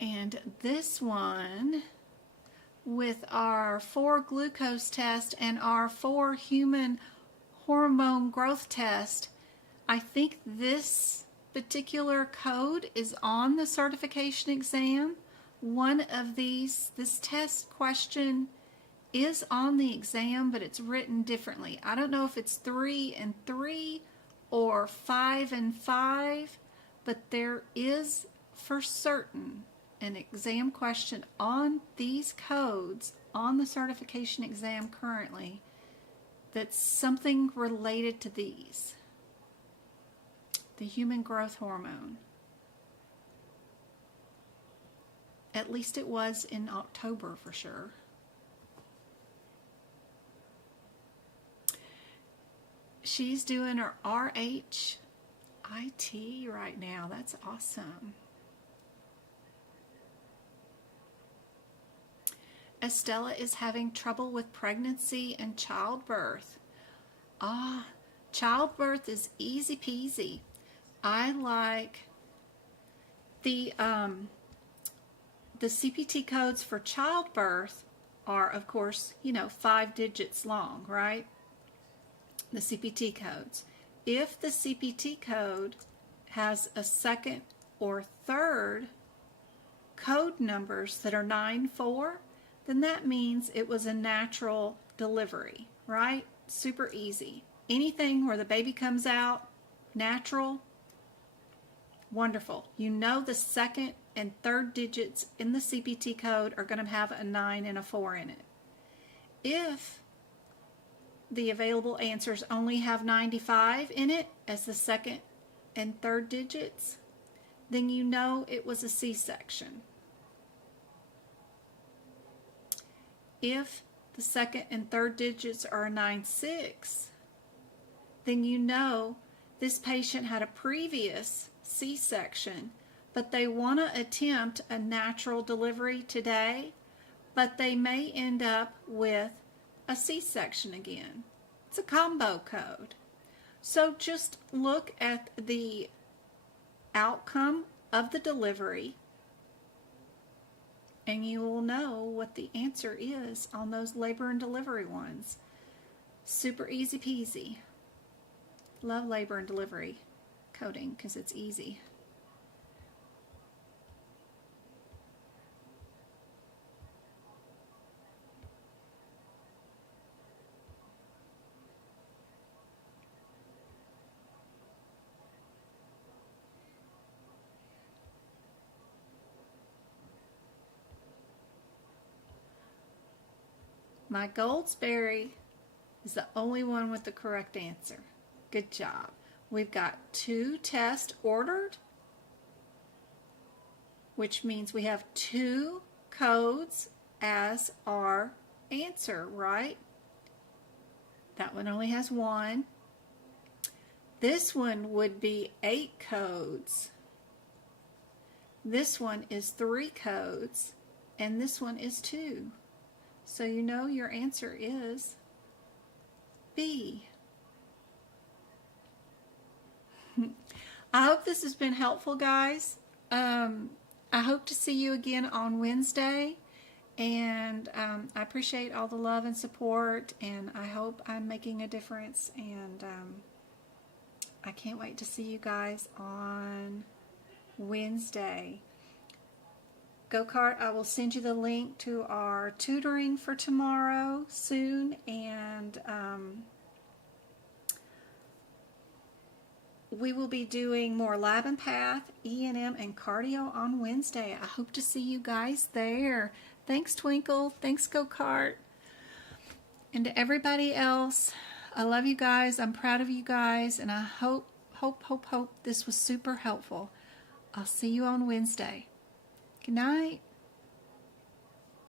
And this one, with our 4 glucose test and our 4 human hormone growth test, I think this particular code is on the certification exam. One of these, this test question is on the exam, but it's written differently. I don't know if it's 3 and 3 or 5 and 5, but there is for certain an exam question on these codes on the certification exam currently that's something related to these. The human growth hormone. At least it was in October for sure. She's doing her RHIT right now. That's awesome. Estella is having trouble with pregnancy and childbirth. Childbirth is easy peasy. I like the CPT codes for childbirth are, of course, 5 digits long, right? The CPT codes. If the CPT code has a second or third code numbers that are 9-4, then that means it was a natural delivery, right? Super easy. Anything where the baby comes out natural, wonderful. You know the second and third digits in the CPT code are going to have a 9 and a 4 in it. If the available answers only have 95 in it as the second and third digits, then you know it was a C-section. If the second and third digits are 9-6, then you know this patient had a previous C-section, but they want to attempt a natural delivery today, but they may end up with a C-section again. It's a combo code. So just look at the outcome of the delivery, and you will know what the answer is on those labor and delivery ones. Super easy peasy. Love labor and delivery coding because it's easy. My Goldsberry is the only one with the correct answer. Good job. We've got 2 tests ordered, which means we have 2 codes as our answer, right? That one only has 1. This one would be 8 codes. This one is 3 codes, and this one is 2. So you know your answer is B. I hope this has been helpful, guys. I hope to see you again on Wednesday. And I appreciate all the love and support, and I hope I'm making a difference, and I can't wait to see you guys on Wednesday. Go-Kart, I will send you the link to our tutoring for tomorrow soon, and we will be doing more lab and path, E&M, and cardio on Wednesday. I hope to see you guys there. Thanks, Twinkle. Thanks, Go-Kart. And to everybody else, I love you guys. I'm proud of you guys. And I hope this was super helpful. I'll see you on Wednesday. Good night.